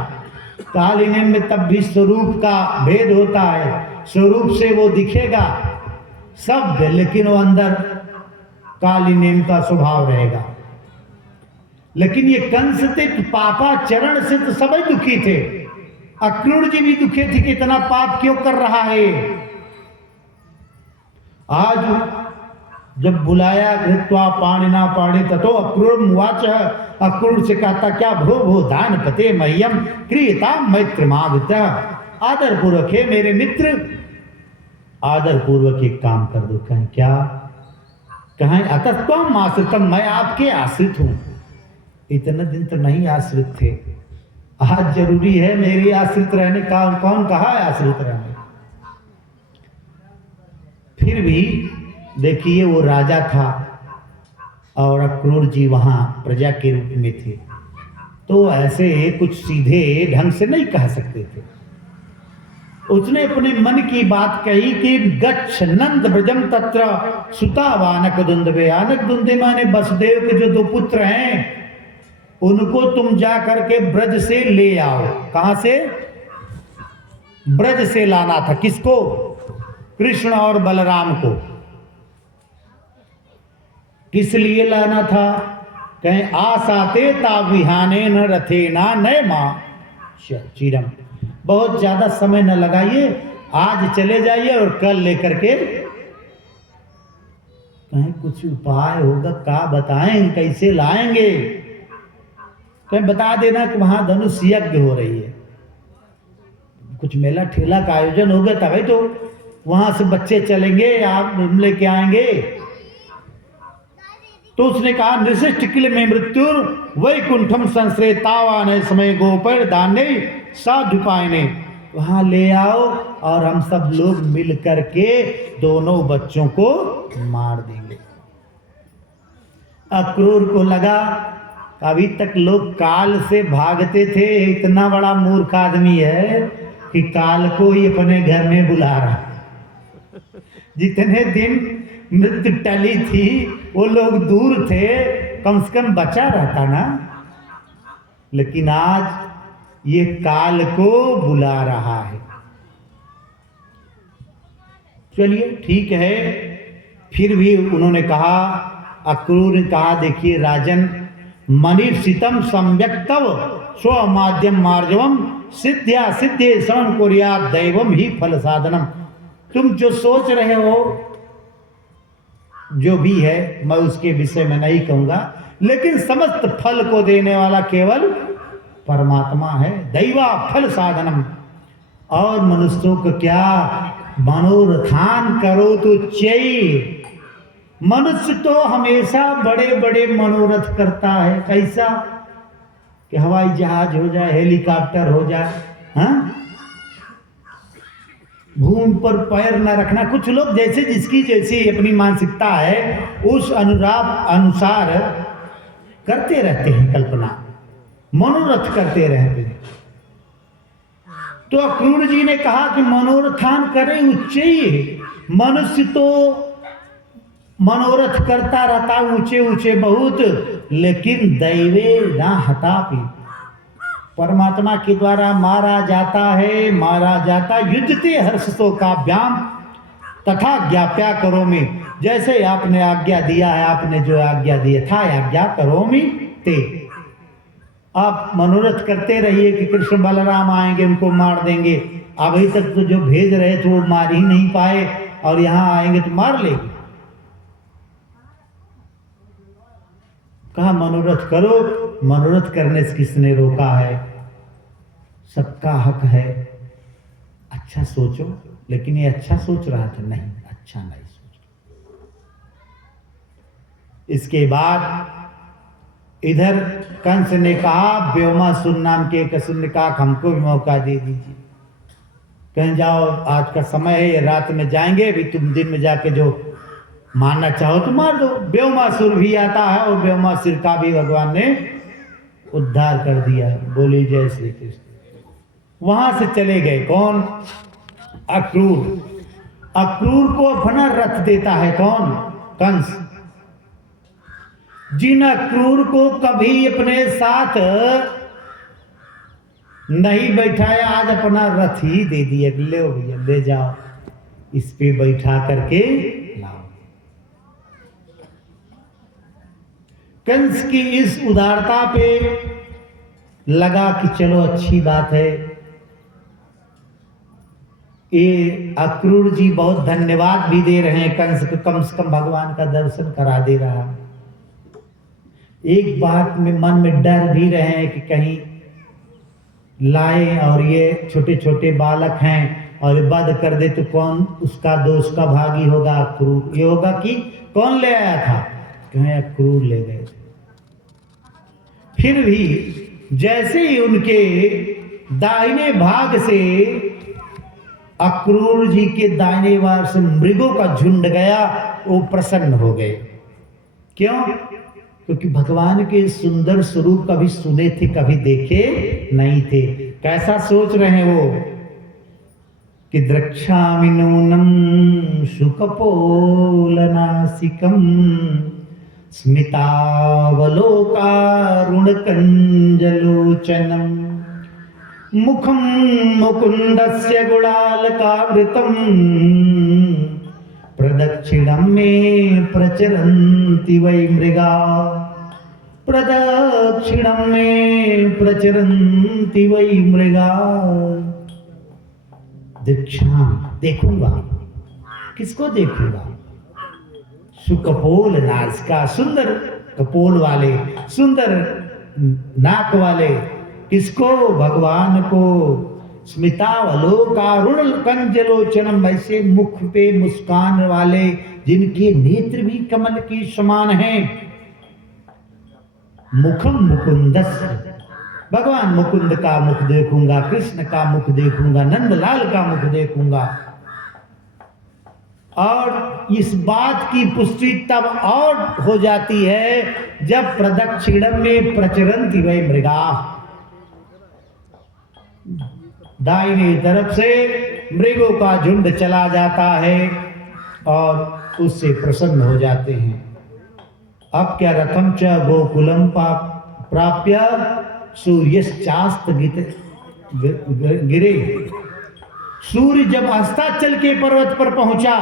कालिनेम में तब भी स्वरूप का भेद होता है, स्वरूप से वो दिखेगा सभ्य, लेकिन वो अंदर कालिनेम का स्वभाव रहेगा। लेकिन ये कंस थे पापा चरण से तो सभी दुखी थे, अक्रूर जी भी दुखी थे कि इतना पाप क्यों कर रहा है। आज जब बुलाया घृत्वा पाणिना पाणि ततो अक्रूर मुवाच, अक्रूर से कहता क्या भो भो दान पते मह्यम क्रियता मैत्र मागत, आदर पूर्वक है मेरे मित्र, आदर पूर्वक एक काम कर दो। कहें क्या? कहें अतत्वम आश्रितम, मैं आपके आश्रित हूं। इतने दिन तो नहीं आश्रित थे, आज जरूरी है मेरी आश्रित रहने का। कौन कहा है आश्रित रहने? फिर भी देखिए वो राजा था और अक्रूर जी वहां प्रजा के रूप में थे, तो ऐसे कुछ सीधे ढंग से नहीं कह सकते थे। उसने अपने मन की बात कही कि गच्छ नंद ब्रजम तत्र सुता वानक दुंदवे। आनक दुंदे माने वसुदेव के जो 2 पुत्र हैं उनको तुम जा करके ब्रज से ले आओ। कहां से? ब्रज से लाना था। किसको? कृष्ण और बलराम को। किस लिए लाना था? कहें आसाते ता विहाने न रथे ना नय मां चिरम। बहुत ज्यादा समय न लगाइए, आज चले जाइए और कल लेकर के। कहीं कुछ उपाय होगा, क्या बताएं, कैसे लाएंगे? कहीं बता देना कि वहां धनुष यज्ञ हो रही है, कुछ मेला ठेला का आयोजन होगा तभी तो वहां से बच्चे चलेंगे, आप लेके आएंगे। तो उसने कहा निशिष्ट किल में मृत्यु वैकुंठम संश्रेतावान समय गोपर दाने साधुपायने। वहां ले आओ और हम सब लोग मिल करके दोनों बच्चों को मार देंगे। अक्रूर को लगा अभी तक लोग काल से भागते थे, इतना बड़ा मूर्ख आदमी है कि काल को ही अपने घर में बुला रहा। जितने दिन मृत्यु टली थी वो लोग दूर थे, कम से कम बचा रहता ना। लेकिन आज ये काल को बुला रहा है। चलिए ठीक है। फिर भी उन्होंने कहा, अक्रूर ने कहा देखिए राजन, मनीषितम सम्यक्तव स्व माध्यम मार्जवम सिद्ध्या सिद्धे श्रवण कुर्यात दैवम ही फल साधनम। तुम जो सोच रहे हो जो भी है मैं उसके विषय में नहीं कहूंगा, लेकिन समस्त फल को देने वाला केवल परमात्मा है। दैवा फल साधनम। और मनुष्यों को क्या मनोरथान करो तो चाहिए। मनुष्य तो हमेशा बड़े बड़े मनोरथ करता है। कैसा? कि हवाई जहाज हो जाए, हेलीकॉप्टर हो जाए, हाँ? भूमि पर पैर न रखना। कुछ लोग जैसे जिसकी जैसी अपनी मानसिकता है उस अनुसार करते रहते हैं, कल्पना मनोरथ करते रहते हैं। तो अक्रूर जी ने कहा कि मनोरथान करें उच्चैः। मनुष्य तो मनोरथ करता रहता ऊंचे ऊंचे बहुत, लेकिन दैवे ना हतापि। परमात्मा के द्वारा मारा जाता है, मारा जाता। युद्धते हर्षसो काव्याम तथा ज्ञाप्या करोमि। जैसे आपने आज्ञा दिया है, आपने जो आज्ञा दिया था आज्ञा करोमि ते। आप मनोरथ करते रहिए कि कृष्ण बलराम आएंगे उनको मार देंगे। अभी तक तो जो भेज रहे थे वो मार ही नहीं पाए, और यहां आएंगे तो मार लेंगे। कहा मनोरथ करो। मनोरथ करने से किसने रोका है? सबका हक है। अच्छा सोचो। लेकिन ये अच्छा सोच रहा था, नहीं अच्छा नहीं सोच। इसके बाद इधर कंस ने कहा, व्योमासुर नाम के एक असुर ने कहा हमको भी मौका दे दीजिए। कहें जाओ आज का समय है, रात में जाएंगे, अभी तुम दिन में जाके जो मारना चाहो तो मार दो। व्योमासुर भी आता है और व्योमासुर का भी भगवान ने उद्धार कर दिया। बोली जय श्री कृष्ण। वहां से चले गए कौन? अक्रूर। अक्रूर को अपना रथ देता है कौन? कंस। जिन अक्रूर को कभी अपने साथ नहीं बैठाया, आज अपना रथ ही दे दिया, ले भैया ले जाओ, इस पे बैठा करके लाओ। कंस की इस उदारता पे लगा कि चलो अच्छी बात है, ये अक्रूर जी बहुत धन्यवाद भी दे रहे हैं कंस को, कम से कम भगवान का दर्शन करा दे रहा है। एक बात में मन में डर भी रहे हैं कि कहीं लाए और ये छोटे छोटे बालक हैं और वध कर दे तो कौन उसका दोष का भागी होगा? अक्रूर। ये होगा कि कौन ले आया था? कहें अक्रूर ले गए। फिर भी जैसे ही उनके दाहिने भाग से अक्रूर जी के दाहिने भाग से मृगों का झुंड गया, वो प्रसन्न हो गए। क्यों? क्योंकि भगवान के सुंदर स्वरूप कभी सुने थे, कभी देखे नहीं थे। कैसा सोच रहे हैं वो कि द्रक्ष्यामि नूनं शुकपोलनासिकं स्मितावलोकारुणकञ्जलोचनं मुखं मुकुन्दस्य गुणालकावृतं प्रदक्षिणं मे प्रचरन्ति वै मृगा, प्रदक्षिणं मे प्रचरन्ति वै मृगा। दीक्षा देखूंगा, किसको देखूंगा? सुकपोल नासिका, सुंदर कपोल वाले, सुंदर नाक वाले, किसको? भगवान को। स्मितावलोकारुण कंजलोचनम, ऐसे मुख पे मुस्कान वाले जिनके नेत्र भी कमल की समान हैं। मुखम मुकुंदस्य, भगवान मुकुंद का मुख देखूंगा, कृष्ण का मुख देखूंगा, नंदलाल का मुख देखूंगा। और इस बात की पुष्टि तब और हो जाती है जब प्रदक्षिणम में प्रचरन्ति वै मृगा, दाहिनी तरफ से मृगों का झुंड चला जाता है और उससे प्रसन्न हो जाते हैं। अब क्या? रथम च गोकुलम प्राप्य सूर्यश्चास्त गिरे। सूर्य जब अस्ताचल के पर्वत पर पहुंचा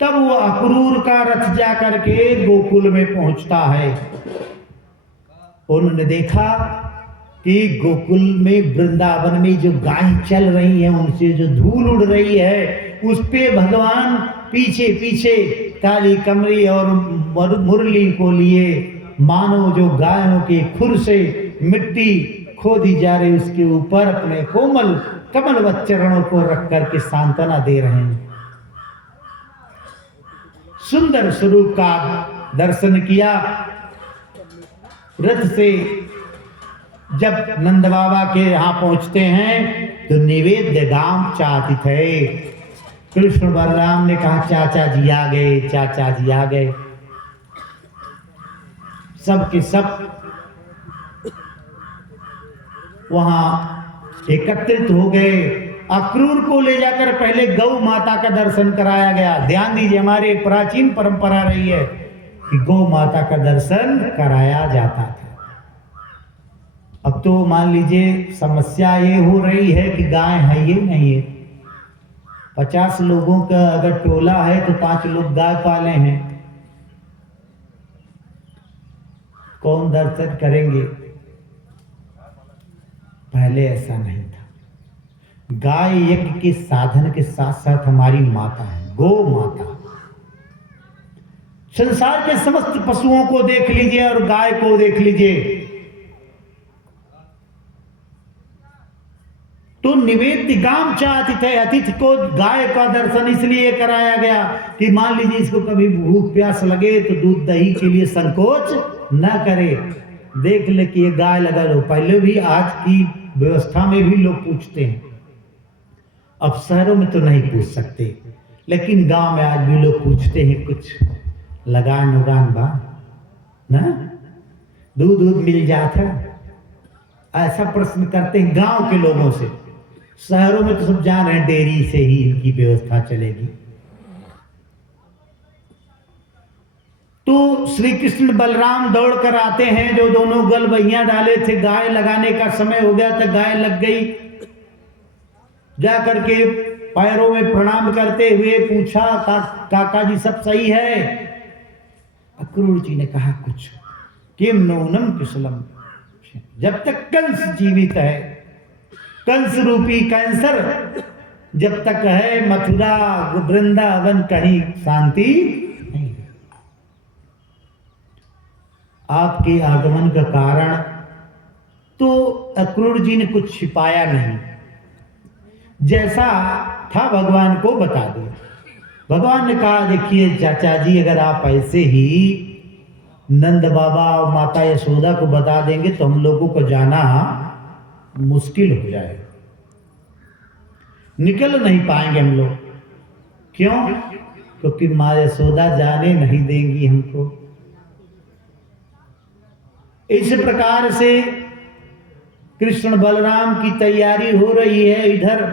तब वो अक्रूर का रथ जाकर के गोकुल में पहुंचता है। उन्होंने देखा कि गोकुल में, वृंदावन में जो गाय चल रही है, उनसे जो धूल उड़ रही है, उस पे भगवान पीछे पीछे काली कमरी और मुरली को लिए मानो जो गायों के खुर से मिट्टी खोदी जा रही, उसके ऊपर अपने कोमल कमलवत चरणों को रख करके सांत्वना दे रहे हैं। सुंदर स्वरूप का दर्शन किया। रथ से जब नंद बाबा के यहाँ पहुंचते हैं तो निवेद्य गाम चाहती थे। कृष्ण बलराम ने कहा चाचा जी आ गए, चाचा जी आ गए। सब के सब वहां एकत्रित हो गए। अक्रूर को ले जाकर पहले गौ माता का दर्शन कराया गया। ध्यान दीजिए, हमारे प्राचीन परंपरा रही है कि गौ माता का दर्शन कराया जाता था। अब तो मान लीजिए समस्या ये हो रही है कि गाय है ये नहीं है। 50 लोगों का अगर टोला है तो 5 लोग गाय पाले हैं, कौन दर्शन करेंगे? पहले ऐसा नहीं था। गाय यज्ञ के साधन के साथ साथ हमारी माता है, गौ माता। संसार के समस्त पशुओं को देख लीजिए और गाय को देख लीजिए तो निवेद्य गाम चाहते थे। अतिथि को गाय का दर्शन इसलिए कराया गया कि मान लीजिए इसको कभी भूख प्यास लगे तो दूध दही के लिए संकोच न करे, देख ले कि ये गाय लगा लो। पहले भी आज की व्यवस्था में भी लोग पूछते हैं अब शहरों में तो नहीं पूछ सकते, लेकिन गांव में आज भी लोग पूछते हैं कुछ लगान उगान बा ना, दूध मिल जाता, ऐसा प्रश्न करते हैं गांव के लोगों से। शहरों में तो सब जान रहे हैं डेयरी से ही इनकी व्यवस्था चलेगी। तो श्री कृष्ण बलराम दौड़ कर आते हैं, जो दोनों गलबहियां डाले थे, गाय लगाने का समय हो गया था, गाय लग गई। जा करके पैरों में प्रणाम करते हुए पूछा, काका जी सब सही है? अक्रूर जी ने कहा कुछ किम नूनम कुशलम, जब तक कंस जीवित है, कंस रूपी कैंसर जब तक है, मथुरा वृंदावन कहीं शांति नहीं। आपके आगमन का कारण तो अक्रूर जी ने कुछ छिपाया नहीं, जैसा था भगवान को बता दिया। भगवान ने कहा देखिए चाचा जी, अगर आप ऐसे ही नंद बाबा और माता यशोदा को बता देंगे तो हम लोगों को जाना मुश्किल हो जाएगा, निकल नहीं पाएंगे हम लोग। क्यों? क्योंकि माँ यशोदा जाने नहीं देंगी हमको। इस प्रकार से कृष्ण बलराम की तैयारी हो रही है। इधर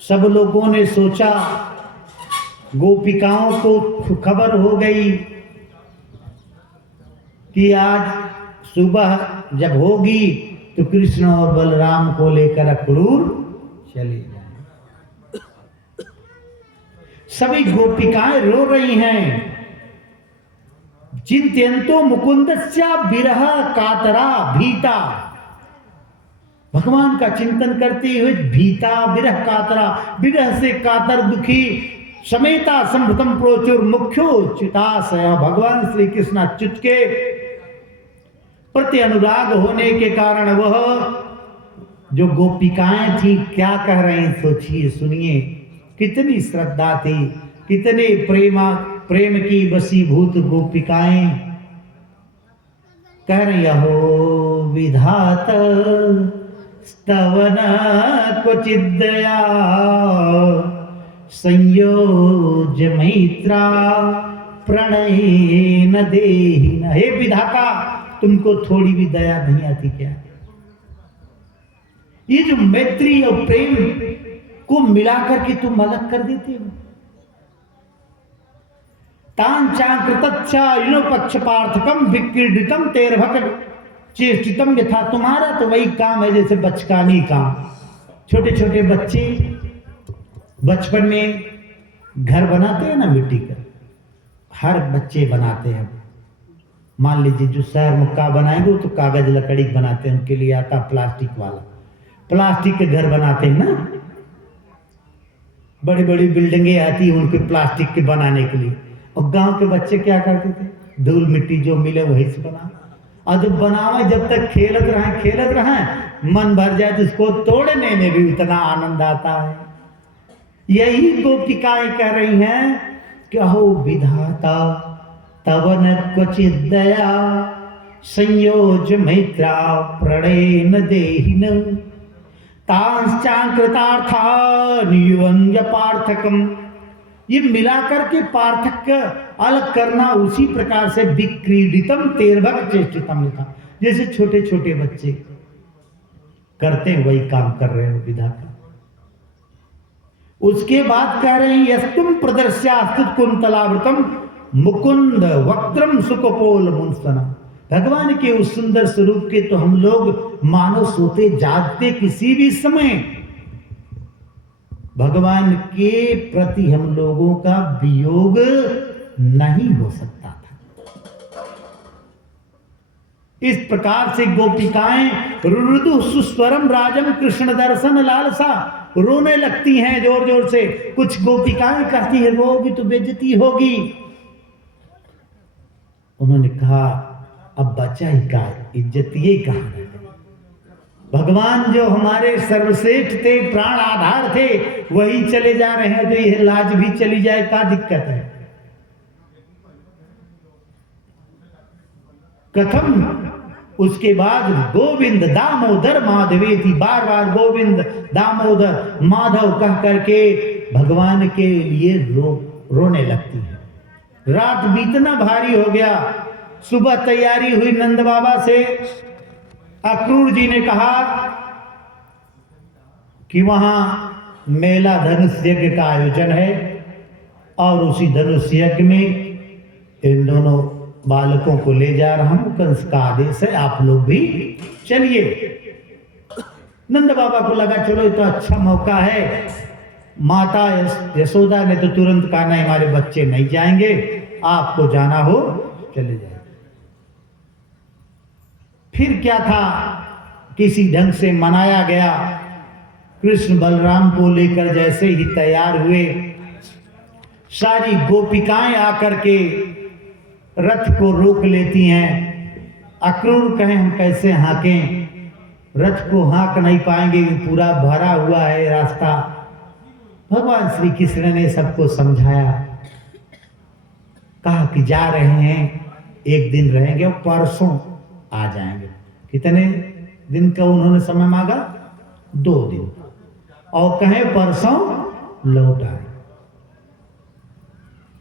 सब लोगों ने सोचा, गोपिकाओं को खबर हो गई कि आज सुबह जब होगी तो कृष्ण और बलराम को लेकर अक्रूर चले जाएं। सभी गोपिकाएं रो रही हैं। चिंत्यंतो मुकुंदस्या विरह कातरा भीता, भगवान का चिंतन करते हुए भीता विरह कातरा, विरह से कातर दुखी, समेता संभृतम प्रोचुर मुख्यो चिताशय। भगवान श्री कृष्ण अच्युत के प्रति अनुराग होने के कारण वह जो गोपिकाएं थी क्या कह रहे हैं सोचिए, सुनिए। कितनी श्रद्धा थी, कितने प्रेम की वशीभूत गोपिकाएं कह रही, हो विधात स्तवन क्वचित दया संयोज मैत्रा प्रणय न देहि। हे विधाता, तुमको थोड़ी भी दया नहीं आती क्या? ये जो मैत्री और प्रेम को मिलाकर के तुम अलग कर देते हो। तांचाकृतच्छा पक्षपार्थकम विक्रीडितम तेरभक चेष्टितम यथा। तुम्हारा तो वही काम है जैसे बचकानी काम। छोटे छोटे बच्चे बचपन में घर बनाते हैं ना मिट्टी का, हर बच्चे बनाते हैं। मान लीजिए जो शहर मुक्का बनाएंगे वो तो कागज लकड़ी बनाते हैं, उनके लिए आता प्लास्टिक वाला, प्लास्टिक के घर बनाते हैं ना। बड़ी बड़ी बिल्डिंगें आती हैं उनके प्लास्टिक के बनाने के लिए। और गांव के बच्चे क्या करते थे, धूल मिट्टी जो मिले वही से बना। और जब बनावे जब तक खेलत रहें, मन भर जाए तो उसको तोड़ने में भी उतना आनंद आता है। यही गोपिकाएं कह रही हैं कि हो विधाता तवन क्वचित दया संयोज मैत्रा प्रणय न देहिन तांश्चाकृतार्था नियुंज पार्थकम। ये मिलाकर के पार्थक्य अलग करना उसी प्रकार से विक्रीडितम तेरभक चेष्टितम था, जैसे छोटे छोटे बच्चे करते हैं वही काम कर रहे हो विधाता। उसके बाद कह रहे हैं यस्तुम प्रदर्श्यास्तुत कुंतलावृतम मुकुंद वक्त्रम सुकपोल मुंसना। भगवान के उस सुंदर स्वरूप के तो हम लोग मानो सोते जागते किसी भी समय भगवान के प्रति हम लोगों का वियोग नहीं हो सकता था। इस प्रकार से गोपिकाएं रुरुदु सुस्वरम राजम कृष्ण दर्शन लालसा रोने लगती हैं जोर जोर से। कुछ गोपिकाएं कहती है रोगी तो बेइज्जती होगी। उन्होंने कहा अब बचा ही का, इज्जत ये कहा। भगवान जो हमारे सर्वश्रेष्ठ थे, प्राण आधार थे, वही चले जा रहे हैं, तो यह लाज भी चली जाए क्या दिक्कत है? कथम उसके बाद गोविंद दामोदर माधवेति, बार बार गोविंद दामोदर माधव कह करके भगवान के लिए रोने लगती है। रात बीतना भारी हो गया। सुबह तैयारी हुई नंद बाबा से। अक्रूर जी ने कहा कि वहां मेला धनुष यज्ञ का आयोजन है और उसी धनुष यज्ञ में इन दोनों बालकों को ले जा रहा हूं, कंस का आदेश है, आप लोग भी चलिए। नंद बाबा को लगा चलो ये तो अच्छा मौका है। माता यशोदा ने तो तुरंत कहा नहीं, हमारे बच्चे नहीं जाएंगे, आपको जाना हो चले जाए। फिर क्या था, किसी ढंग से मनाया गया। कृष्ण बलराम को लेकर जैसे ही तैयार हुए, सारी गोपिकाएं आकर के रथ को रोक लेती हैं। अक्रूर कहें हम कैसे हाँकें, रथ को हाँक नहीं पाएंगे, पूरा भरा हुआ है रास्ता। भगवान श्री कृष्ण ने सबको समझाया, कहा कि जा रहे हैं, एक दिन रहेंगे और परसों आ जाएंगे। कितने दिन का उन्होंने समय मांगा? 2 दिन, और कहे परसों लौट आए।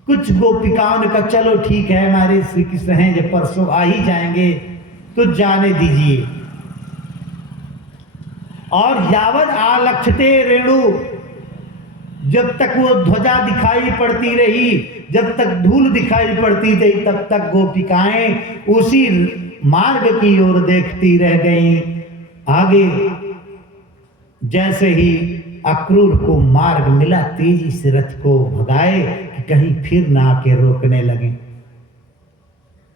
कुछ गोपिकाओं ने कहा चलो ठीक है, हमारे श्री कृष्ण हैं, जब परसों आ ही जाएंगे तो जाने दीजिए। और यावत आलक्षते रेणु, जब तक वो ध्वजा दिखाई पड़ती रही, जब तक धूल दिखाई पड़ती रही, तब तक गोपिकाएं उसी मार्ग की ओर देखती रह गईं। आगे जैसे ही अक्रूर को मार्ग मिला, तेजी से रथ को भगाए कि कहीं फिर ना आके रोकने लगे।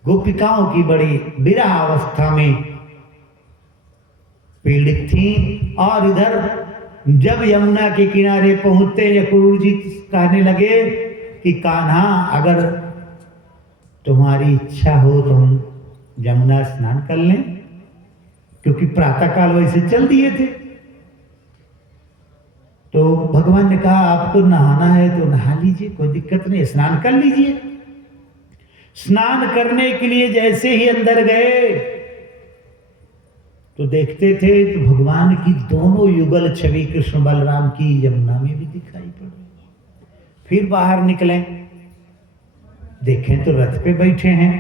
गोपिकाओं की बड़ी विरह अवस्था में पीड़ित थी। और इधर जब यमुना के किनारे पहुंचते अक्रूर जी कहने लगे कि कान्हा, अगर तुम्हारी इच्छा हो तो हम यमुना स्नान कर लें, क्योंकि प्रातःकाल वैसे चल दिए थे। तो भगवान ने कहा आपको नहाना है तो नहा लीजिए, कोई दिक्कत नहीं, स्नान कर लीजिए। स्नान करने के लिए जैसे ही अंदर गए तो देखते थे तो भगवान की दोनों युगल छवि कृष्ण बलराम की यमुना में भी दिखाई पड़ रही। फिर बाहर निकले, देखें तो रथ पे बैठे हैं।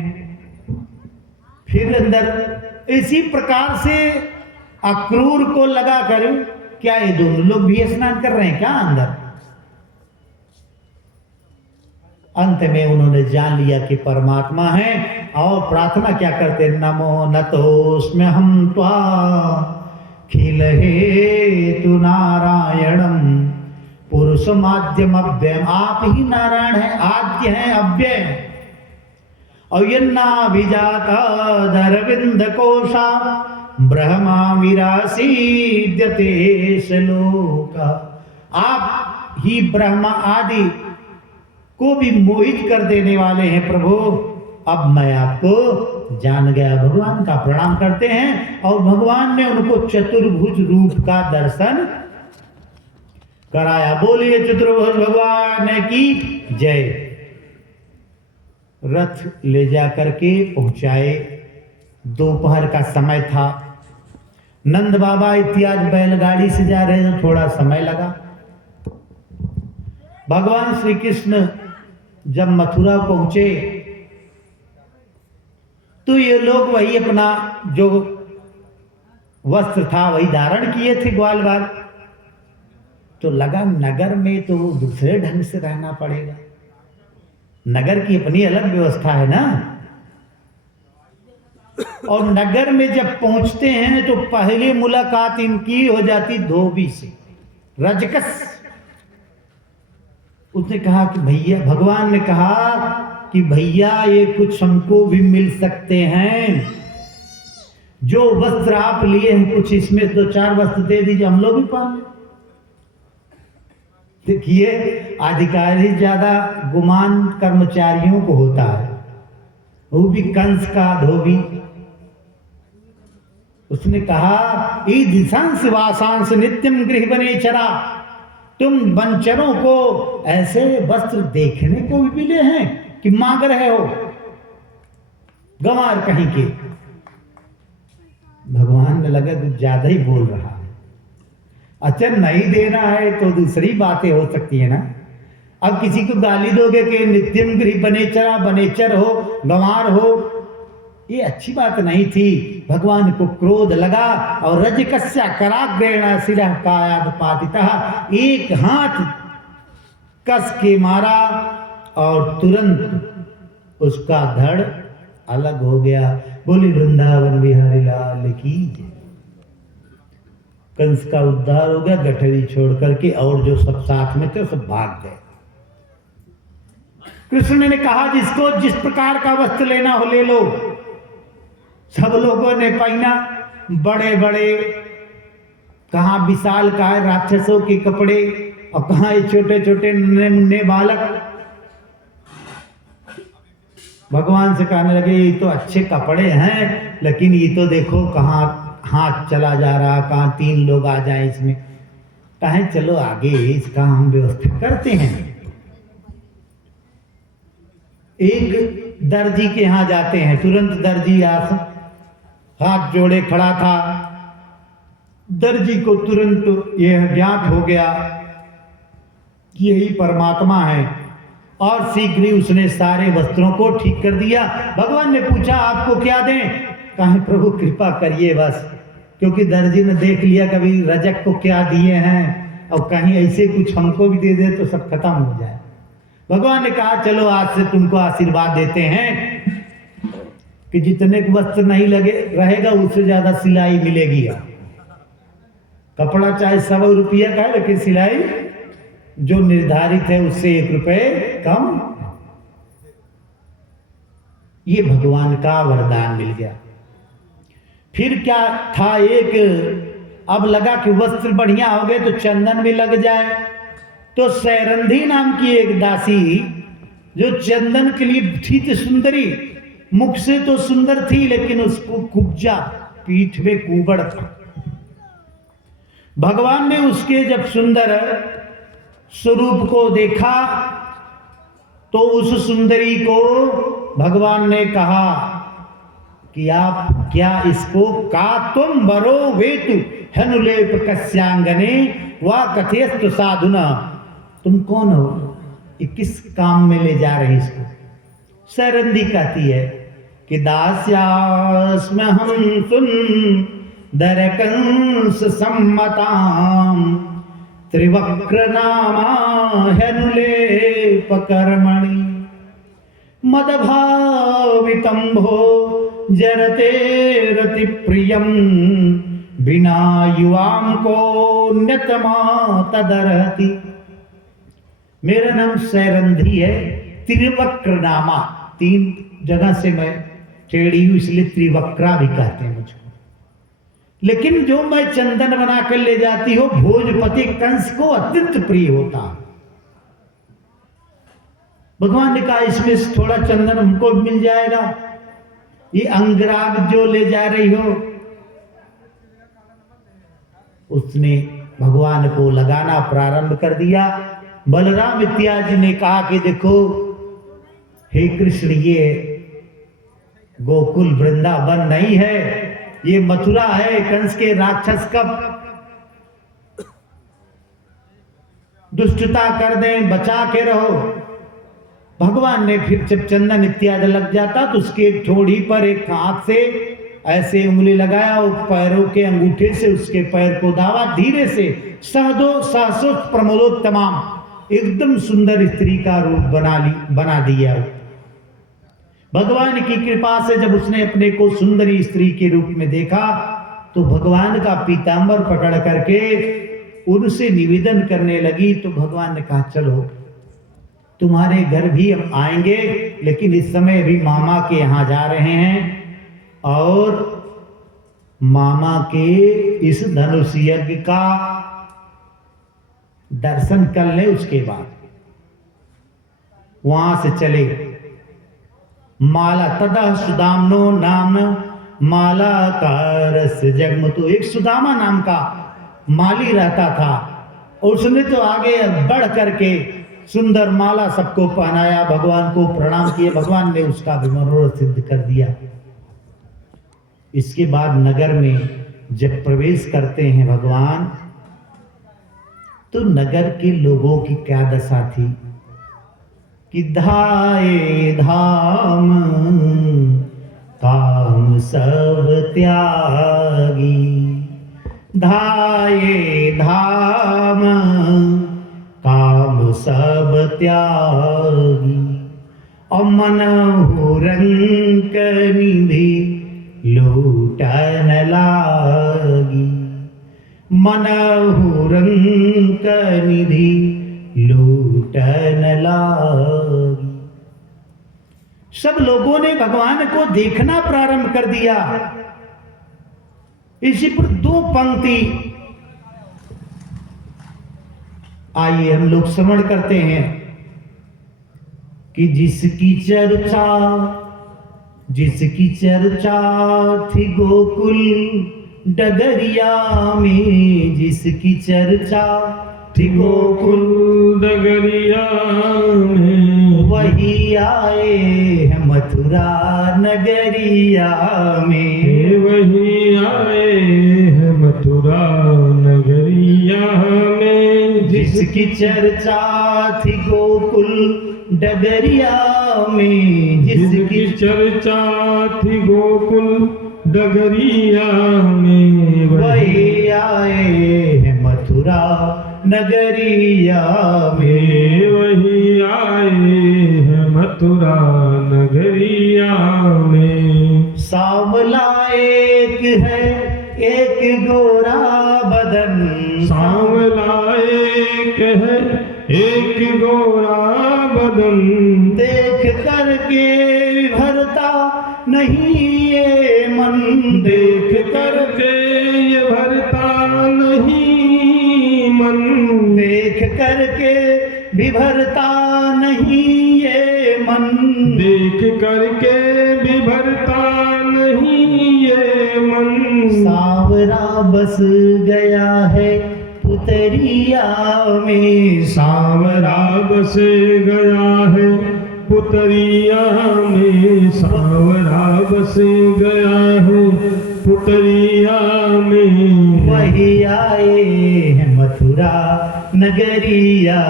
फिर अंदर इसी प्रकार से अक्रूर को लगा कर, क्या ये दोनों लोग भी स्नान कर रहे हैं क्या अंदर? अंत में उन्होंने जान लिया कि परमात्मा है और प्रार्थना क्या करते, नमो नतोस्म्य हम त्वा खिल हेतु नारायणम पुरुष माध्यम अव्ययम। आप ही नारायण है, आद्य है, अव्यय। और यन्नाभिजाता दरविंद कोशा ब्रह्मा विरासीद्यते श्लोका। आप ही ब्रह्मा आदि को भी मोहित कर देने वाले हैं प्रभु। अब मैं आपको जान गया। भगवान का प्रणाम करते हैं और भगवान ने उनको चतुर्भुज रूप का दर्शन कराया। बोलिए चतुर्भुज भगवान की जय। रथ ले जा करके पहुंचाए। दोपहर का समय था। नंद बाबा इत्यादि बैलगाड़ी से जा रहे थे, थोड़ा समय लगा। भगवान श्री कृष्ण जब मथुरा पहुंचे तो ये लोग वही अपना जो वस्त्र था वही धारण किए थे, ग्वाल बाल। तो लगा नगर में तो दूसरे ढंग से रहना पड़ेगा, नगर की अपनी अलग व्यवस्था है ना। और नगर में जब पहुंचते हैं तो पहली मुलाकात इनकी हो जाती धोबी से, रजकस। उसने कहा कि भैया, भगवान ने कहा कि भैया ये कुछ हमको भी मिल सकते हैं, जो वस्त्र आप लिए हैं कुछ इसमें 2-4 वस्त्र दे दीजिए, हम लोग भी पहन लें। देखिए अधिकारी ज्यादा गुमान कर्मचारियों को होता है, वो भी कंस का धोबी। उसने कहा ईदिशांस वासांस नित्यम गृह बने चरा। तुम वंचरों को ऐसे वस्त्र देखने को भी मिले हैं कि मांग रहे हो, गंवार कहीं के। भगवान ने लगा कुछ ज्यादा ही बोल रहा है। अच्छा नहीं देना है तो दूसरी बातें हो सकती है ना। अब किसी को गाली दोगे कि नित्यम गृह बनेचरा, बनेचर हो, गंवार हो, ये अच्छी बात नहीं थी। भगवान को क्रोध लगा और रजकस्या कराग्रेण शिरः कायादपातितः, एक हाथ कस के मारा और तुरंत उसका धड़ अलग हो गया। बोली वृंदावन बिहारी लाल की जय। कंस का उद्धार हो गया गठरी छोड़ करके, और जो सब साथ में थे सब भाग गए। कृष्ण ने कहा जिसको जिस प्रकार का वस्त्र लेना हो ले लो। सब लोगों ने पहना, बड़े बड़े, कहां विशाल का राक्षसों के कपड़े और कहां ये छोटे छोटे नन्हे मुन्ने बालक। भगवान से कहने लगे ये तो अच्छे कपड़े हैं, लेकिन ये तो देखो कहां हाथ चला जा रहा, कहां 3 लोग आ जाए इसमें। कहें चलो आगे इसका हम व्यवस्था करते हैं। एक दर्जी के यहां जाते हैं, तुरंत दर्जी हाथ जोड़े खड़ा था। दर्जी को तुरंत यह ज्ञात हो गया कि यही परमात्मा है, और शीघ्र ही उसने सारे वस्त्रों को ठीक कर दिया। भगवान ने पूछा आपको क्या दें? कहें प्रभु कृपा करिए बस, क्योंकि दर्जी ने देख लिया कभी रजक को क्या दिए हैं, और कहीं ऐसे कुछ हमको भी दे दे तो सब खत्म हो जाए। भगवान ने कहा चलो आज से तुमको आशीर्वाद देते हैं कि जितने वस्त्र नहीं लगे रहेगा उससे ज्यादा सिलाई मिलेगी। कपड़ा चाहे 100 रुपया का है, लेकिन सिलाई जो निर्धारित है उससे 1 रुपए कम। ये भगवान का वरदान मिल गया। फिर क्या था, एक अब लगा कि वस्त्र बढ़िया हो गए तो चंदन भी लग जाए। तो सैरंधी नाम की एक दासी जो चंदन के लिए थी तो सुंदरी, मुख से तो सुंदर थी लेकिन उसको कुब्जा, पीठ में कुबड़ था। भगवान ने उसके जब सुंदर स्वरूप को देखा तो उस सुंदरी को भगवान ने कहा कि आप क्या इसको का तुम बरो वेतु हनुलेप कस्यांगने वा कथेस्तु साधुना, तुम कौन हो, ये किस काम में ले जा रही इसको? सैरंधी कहती है कि दास्यास्म हम सुन दरकंस सम्मताम त्रिवक्र नामा हनुलेप कर्मणि मदभावितं भो जरते रति प्रियम बिना युवाम को न्यतमा तदरहति। मेरा नाम सैरंधी है, त्रिवक्र नामा, 3 जगह से मैं टेढ़ी हूं इसलिए त्रिवक्रा भी कहते हैं मुझको। लेकिन जो मैं चंदन बनाकर ले जाती हूं भोजपति कंस को अत्यंत प्रिय होता। भगवान ने कहा इसमें से थोड़ा चंदन हमको भी मिल जाएगा। ये अंगराग जो ले जा रही हो, उसने भगवान को लगाना प्रारंभ कर दिया। बलराम इत्यादि ने कहा कि देखो हे कृष्ण, ये गोकुल वृंदावन नहीं है, ये मथुरा है। कंस के राक्षस कब दुष्टता कर दें, बचा के रहो। भगवान ने फिर जब चंदन इत्यादि लग जाता तो उसके ठोड़ी पर एक हाथ से ऐसे उंगली लगाया और पैरों के अंगूठे से उसके पैर को दावा, धीरे से सहसो प्रमोदोत्तमाम, एकदम सुंदर स्त्री का रूप बना दिया। भगवान की कृपा से जब उसने अपने को सुंदरी स्त्री के रूप में देखा तो भगवान का पीतांबर पकड़ करके उनसे निवेदन करने लगी। तो भगवान ने कहा चलो तुम्हारे घर भी हम आएंगे, लेकिन इस समय भी मामा के यहाँ जा रहे हैं और मामा के इस धनुष यज्ञ का दर्शन कर ले, उसके बाद वहां से चले। माला तदा सुदामनो नाम माला कारस जगमतु, एक सुदामा नाम का माली रहता था, और उसने तो आगे बढ़ करके सुंदर माला सबको पहनाया, भगवान को प्रणाम किए। भगवान ने उसका भी मनोरथ सिद्ध कर दिया। इसके बाद नगर में जब प्रवेश करते हैं भगवान, तो नगर के लोगों की क्या दशा थी कि धाये धाम काम सब त्यागी, धाये धाम काम सब त्यागी, और मनहु रंक निधि लूटन लागी, मनहु रंक निधि लूटन लागी। सब लोगों ने भगवान को देखना प्रारंभ कर दिया। इसी पर दो पंक्ति आइए हम लोग श्रवण करते हैं कि जिसकी चर्चा थी गोकुल डगरिया में, जिसकी चर्चा थी गोकुल डगरिया में, वही आए हैं मथुरा नगरिया में, वही आए हैं मथुरा नगरिया में। जिसकी चर्चा थी गोकुल डगरिया में, जिसकी चर्चा थी गोकुल डगरिया में, वही आए हैं मथुरा नगरिया में, वही आए हैं मथुरा नगरिया में। सांवला एक है एक गोरा बदन, सांवला एक है एक गोरा बदन, देख करके भरता नहीं ये मन, देख करके ये भरता नहीं मन, देख करके भी भरता नहीं ये मन, देख करके भी भरता नहीं ये मन। सांवरा बस गया है पुतरिया में, सांवरा बस गया है पुतरिया में, सांवरा बस गया है पुतरिया में, वही आए हैं मथुरा नगरिया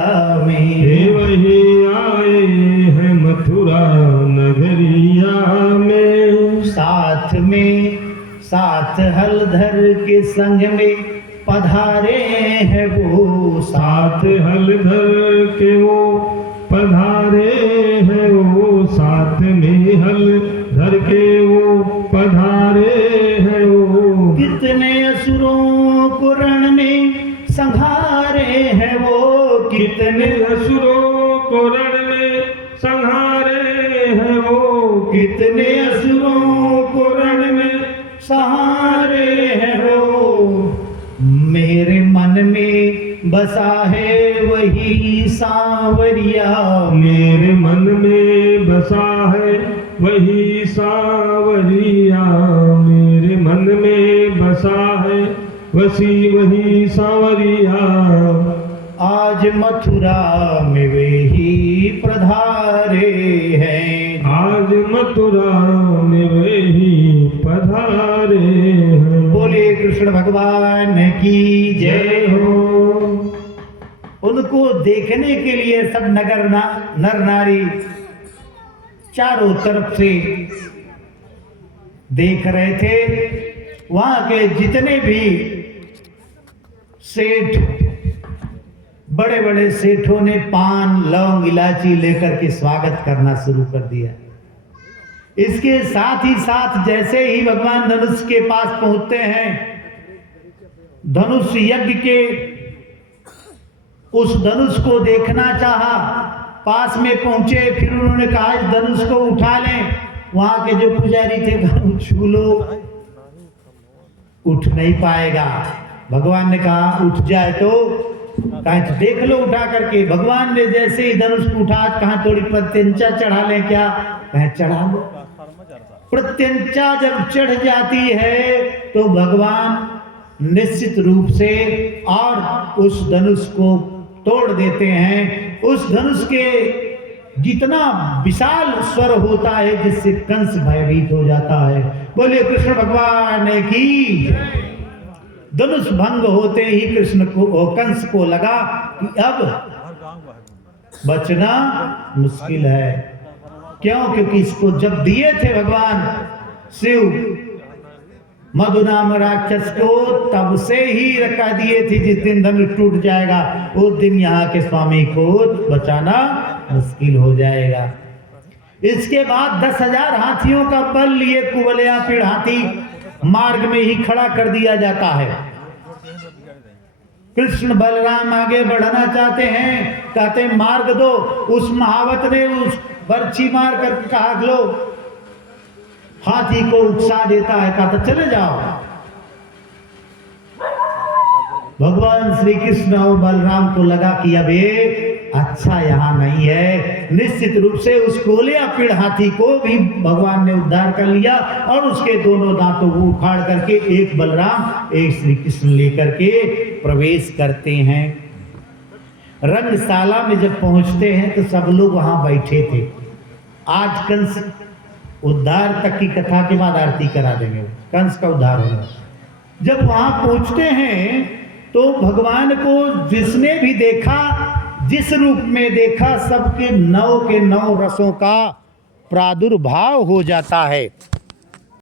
में, वही आए हैं मथुरा नगरिया में। साथ हलधर के संग में पधारे हैं वो, साथ हलधर के वो पधारे हैं वो, साथ में हलधर के वो पधारे हैं वो। कितने असुरों को रण में संहारे हैं वो, कितने असुरों को रण में संहारे हैं वो, कितने असुरों को रण में सहारे हैं वो। मेरे मन में बसा है वही सांवरिया, मेरे मन में बसा है वही सांवरिया, मेरे मन में बसा है वही सांवरिया। आज मथुरा में वे ही पधारे हैं, आज मथुरा में वे ही पधारे हैं। बोले कृष्ण भगवान की जय हो। उनको देखने के लिए सब नर नारी चारों तरफ से देख रहे थे। वहां के जितने भी सेठ, बड़े बड़े सेठों ने पान लौंग इलायची लेकर के स्वागत करना शुरू कर दिया। इसके साथ ही साथ जैसे ही भगवान धनुष के पास पहुंचते हैं, धनुष यज्ञ के उस धनुष को देखना चाहा, पास में पहुंचे, फिर उन्होंने कहा इस धनुष को उठा लें। वहां के जो पुजारी थे, कहा छू लो, उठ नहीं पाएगा। भगवान ने कहा उठ जाए तो, कहा तो देख लो उठा करके। भगवान ने जैसे ही धनुष को उठा, कहा थोड़ी प्रत्यंचा चढ़ा लें क्या, कहा चढ़ा लो। प्रत्यंचा जब चढ़ जाती है तो भगवान निश्चित रूप से और उस धनुष को तोड़ देते हैं। उस धनुष के जितना विशाल स्वर होता है जिससे कंस भयभीत हो जाता है। बोले कृष्ण भगवान की जय। धनुष भंग होते ही कृष्ण को कंस को लगा कि अब बचना मुश्किल है। क्यों? क्योंकि इसको जब दिए थे भगवान शिव मधु नाम राक्षस को, तब से ही रखा दिए थे जिस दिन धनुष टूट जाएगा उस दिन यहाँ के स्वामी को बचाना मुश्किल हो जाएगा। इसके बाद 10,000 हाथियों का बल लिए कुवलया पीड़ हाथी मार्ग में ही खड़ा कर दिया जाता है। कृष्ण बलराम आगे बढ़ना चाहते हैं, कहते मार्ग दो। उस महावत ने उस बर्छी मार कर कहा लो, हाथी को उत्साह देता है, कहता चले जाओ। भगवान श्री कृष्ण और बलराम को लगा कि अब ये अच्छा यहाँ नहीं है। निश्चित रूप से उस कोलिया पीड़ हाथी को भी भगवान ने उद्धार कर लिया और उसके दोनों दांतों को उखाड़ करके एक बलराम एक श्री कृष्ण लेकर के प्रवेश करते हैं। रंगशाला में जब पहुंचते हैं तो सब लोग वहां बैठे थे। आज कंस उद्धार तक की कथा के बाद आरती करा देंगे, कंस का उद्धार होगा। जब वहां पहुंचते हैं तो भगवान को जिसने भी देखा, जिस रूप में देखा, सबके 9 के 9 रसों का प्रादुर्भाव हो जाता है।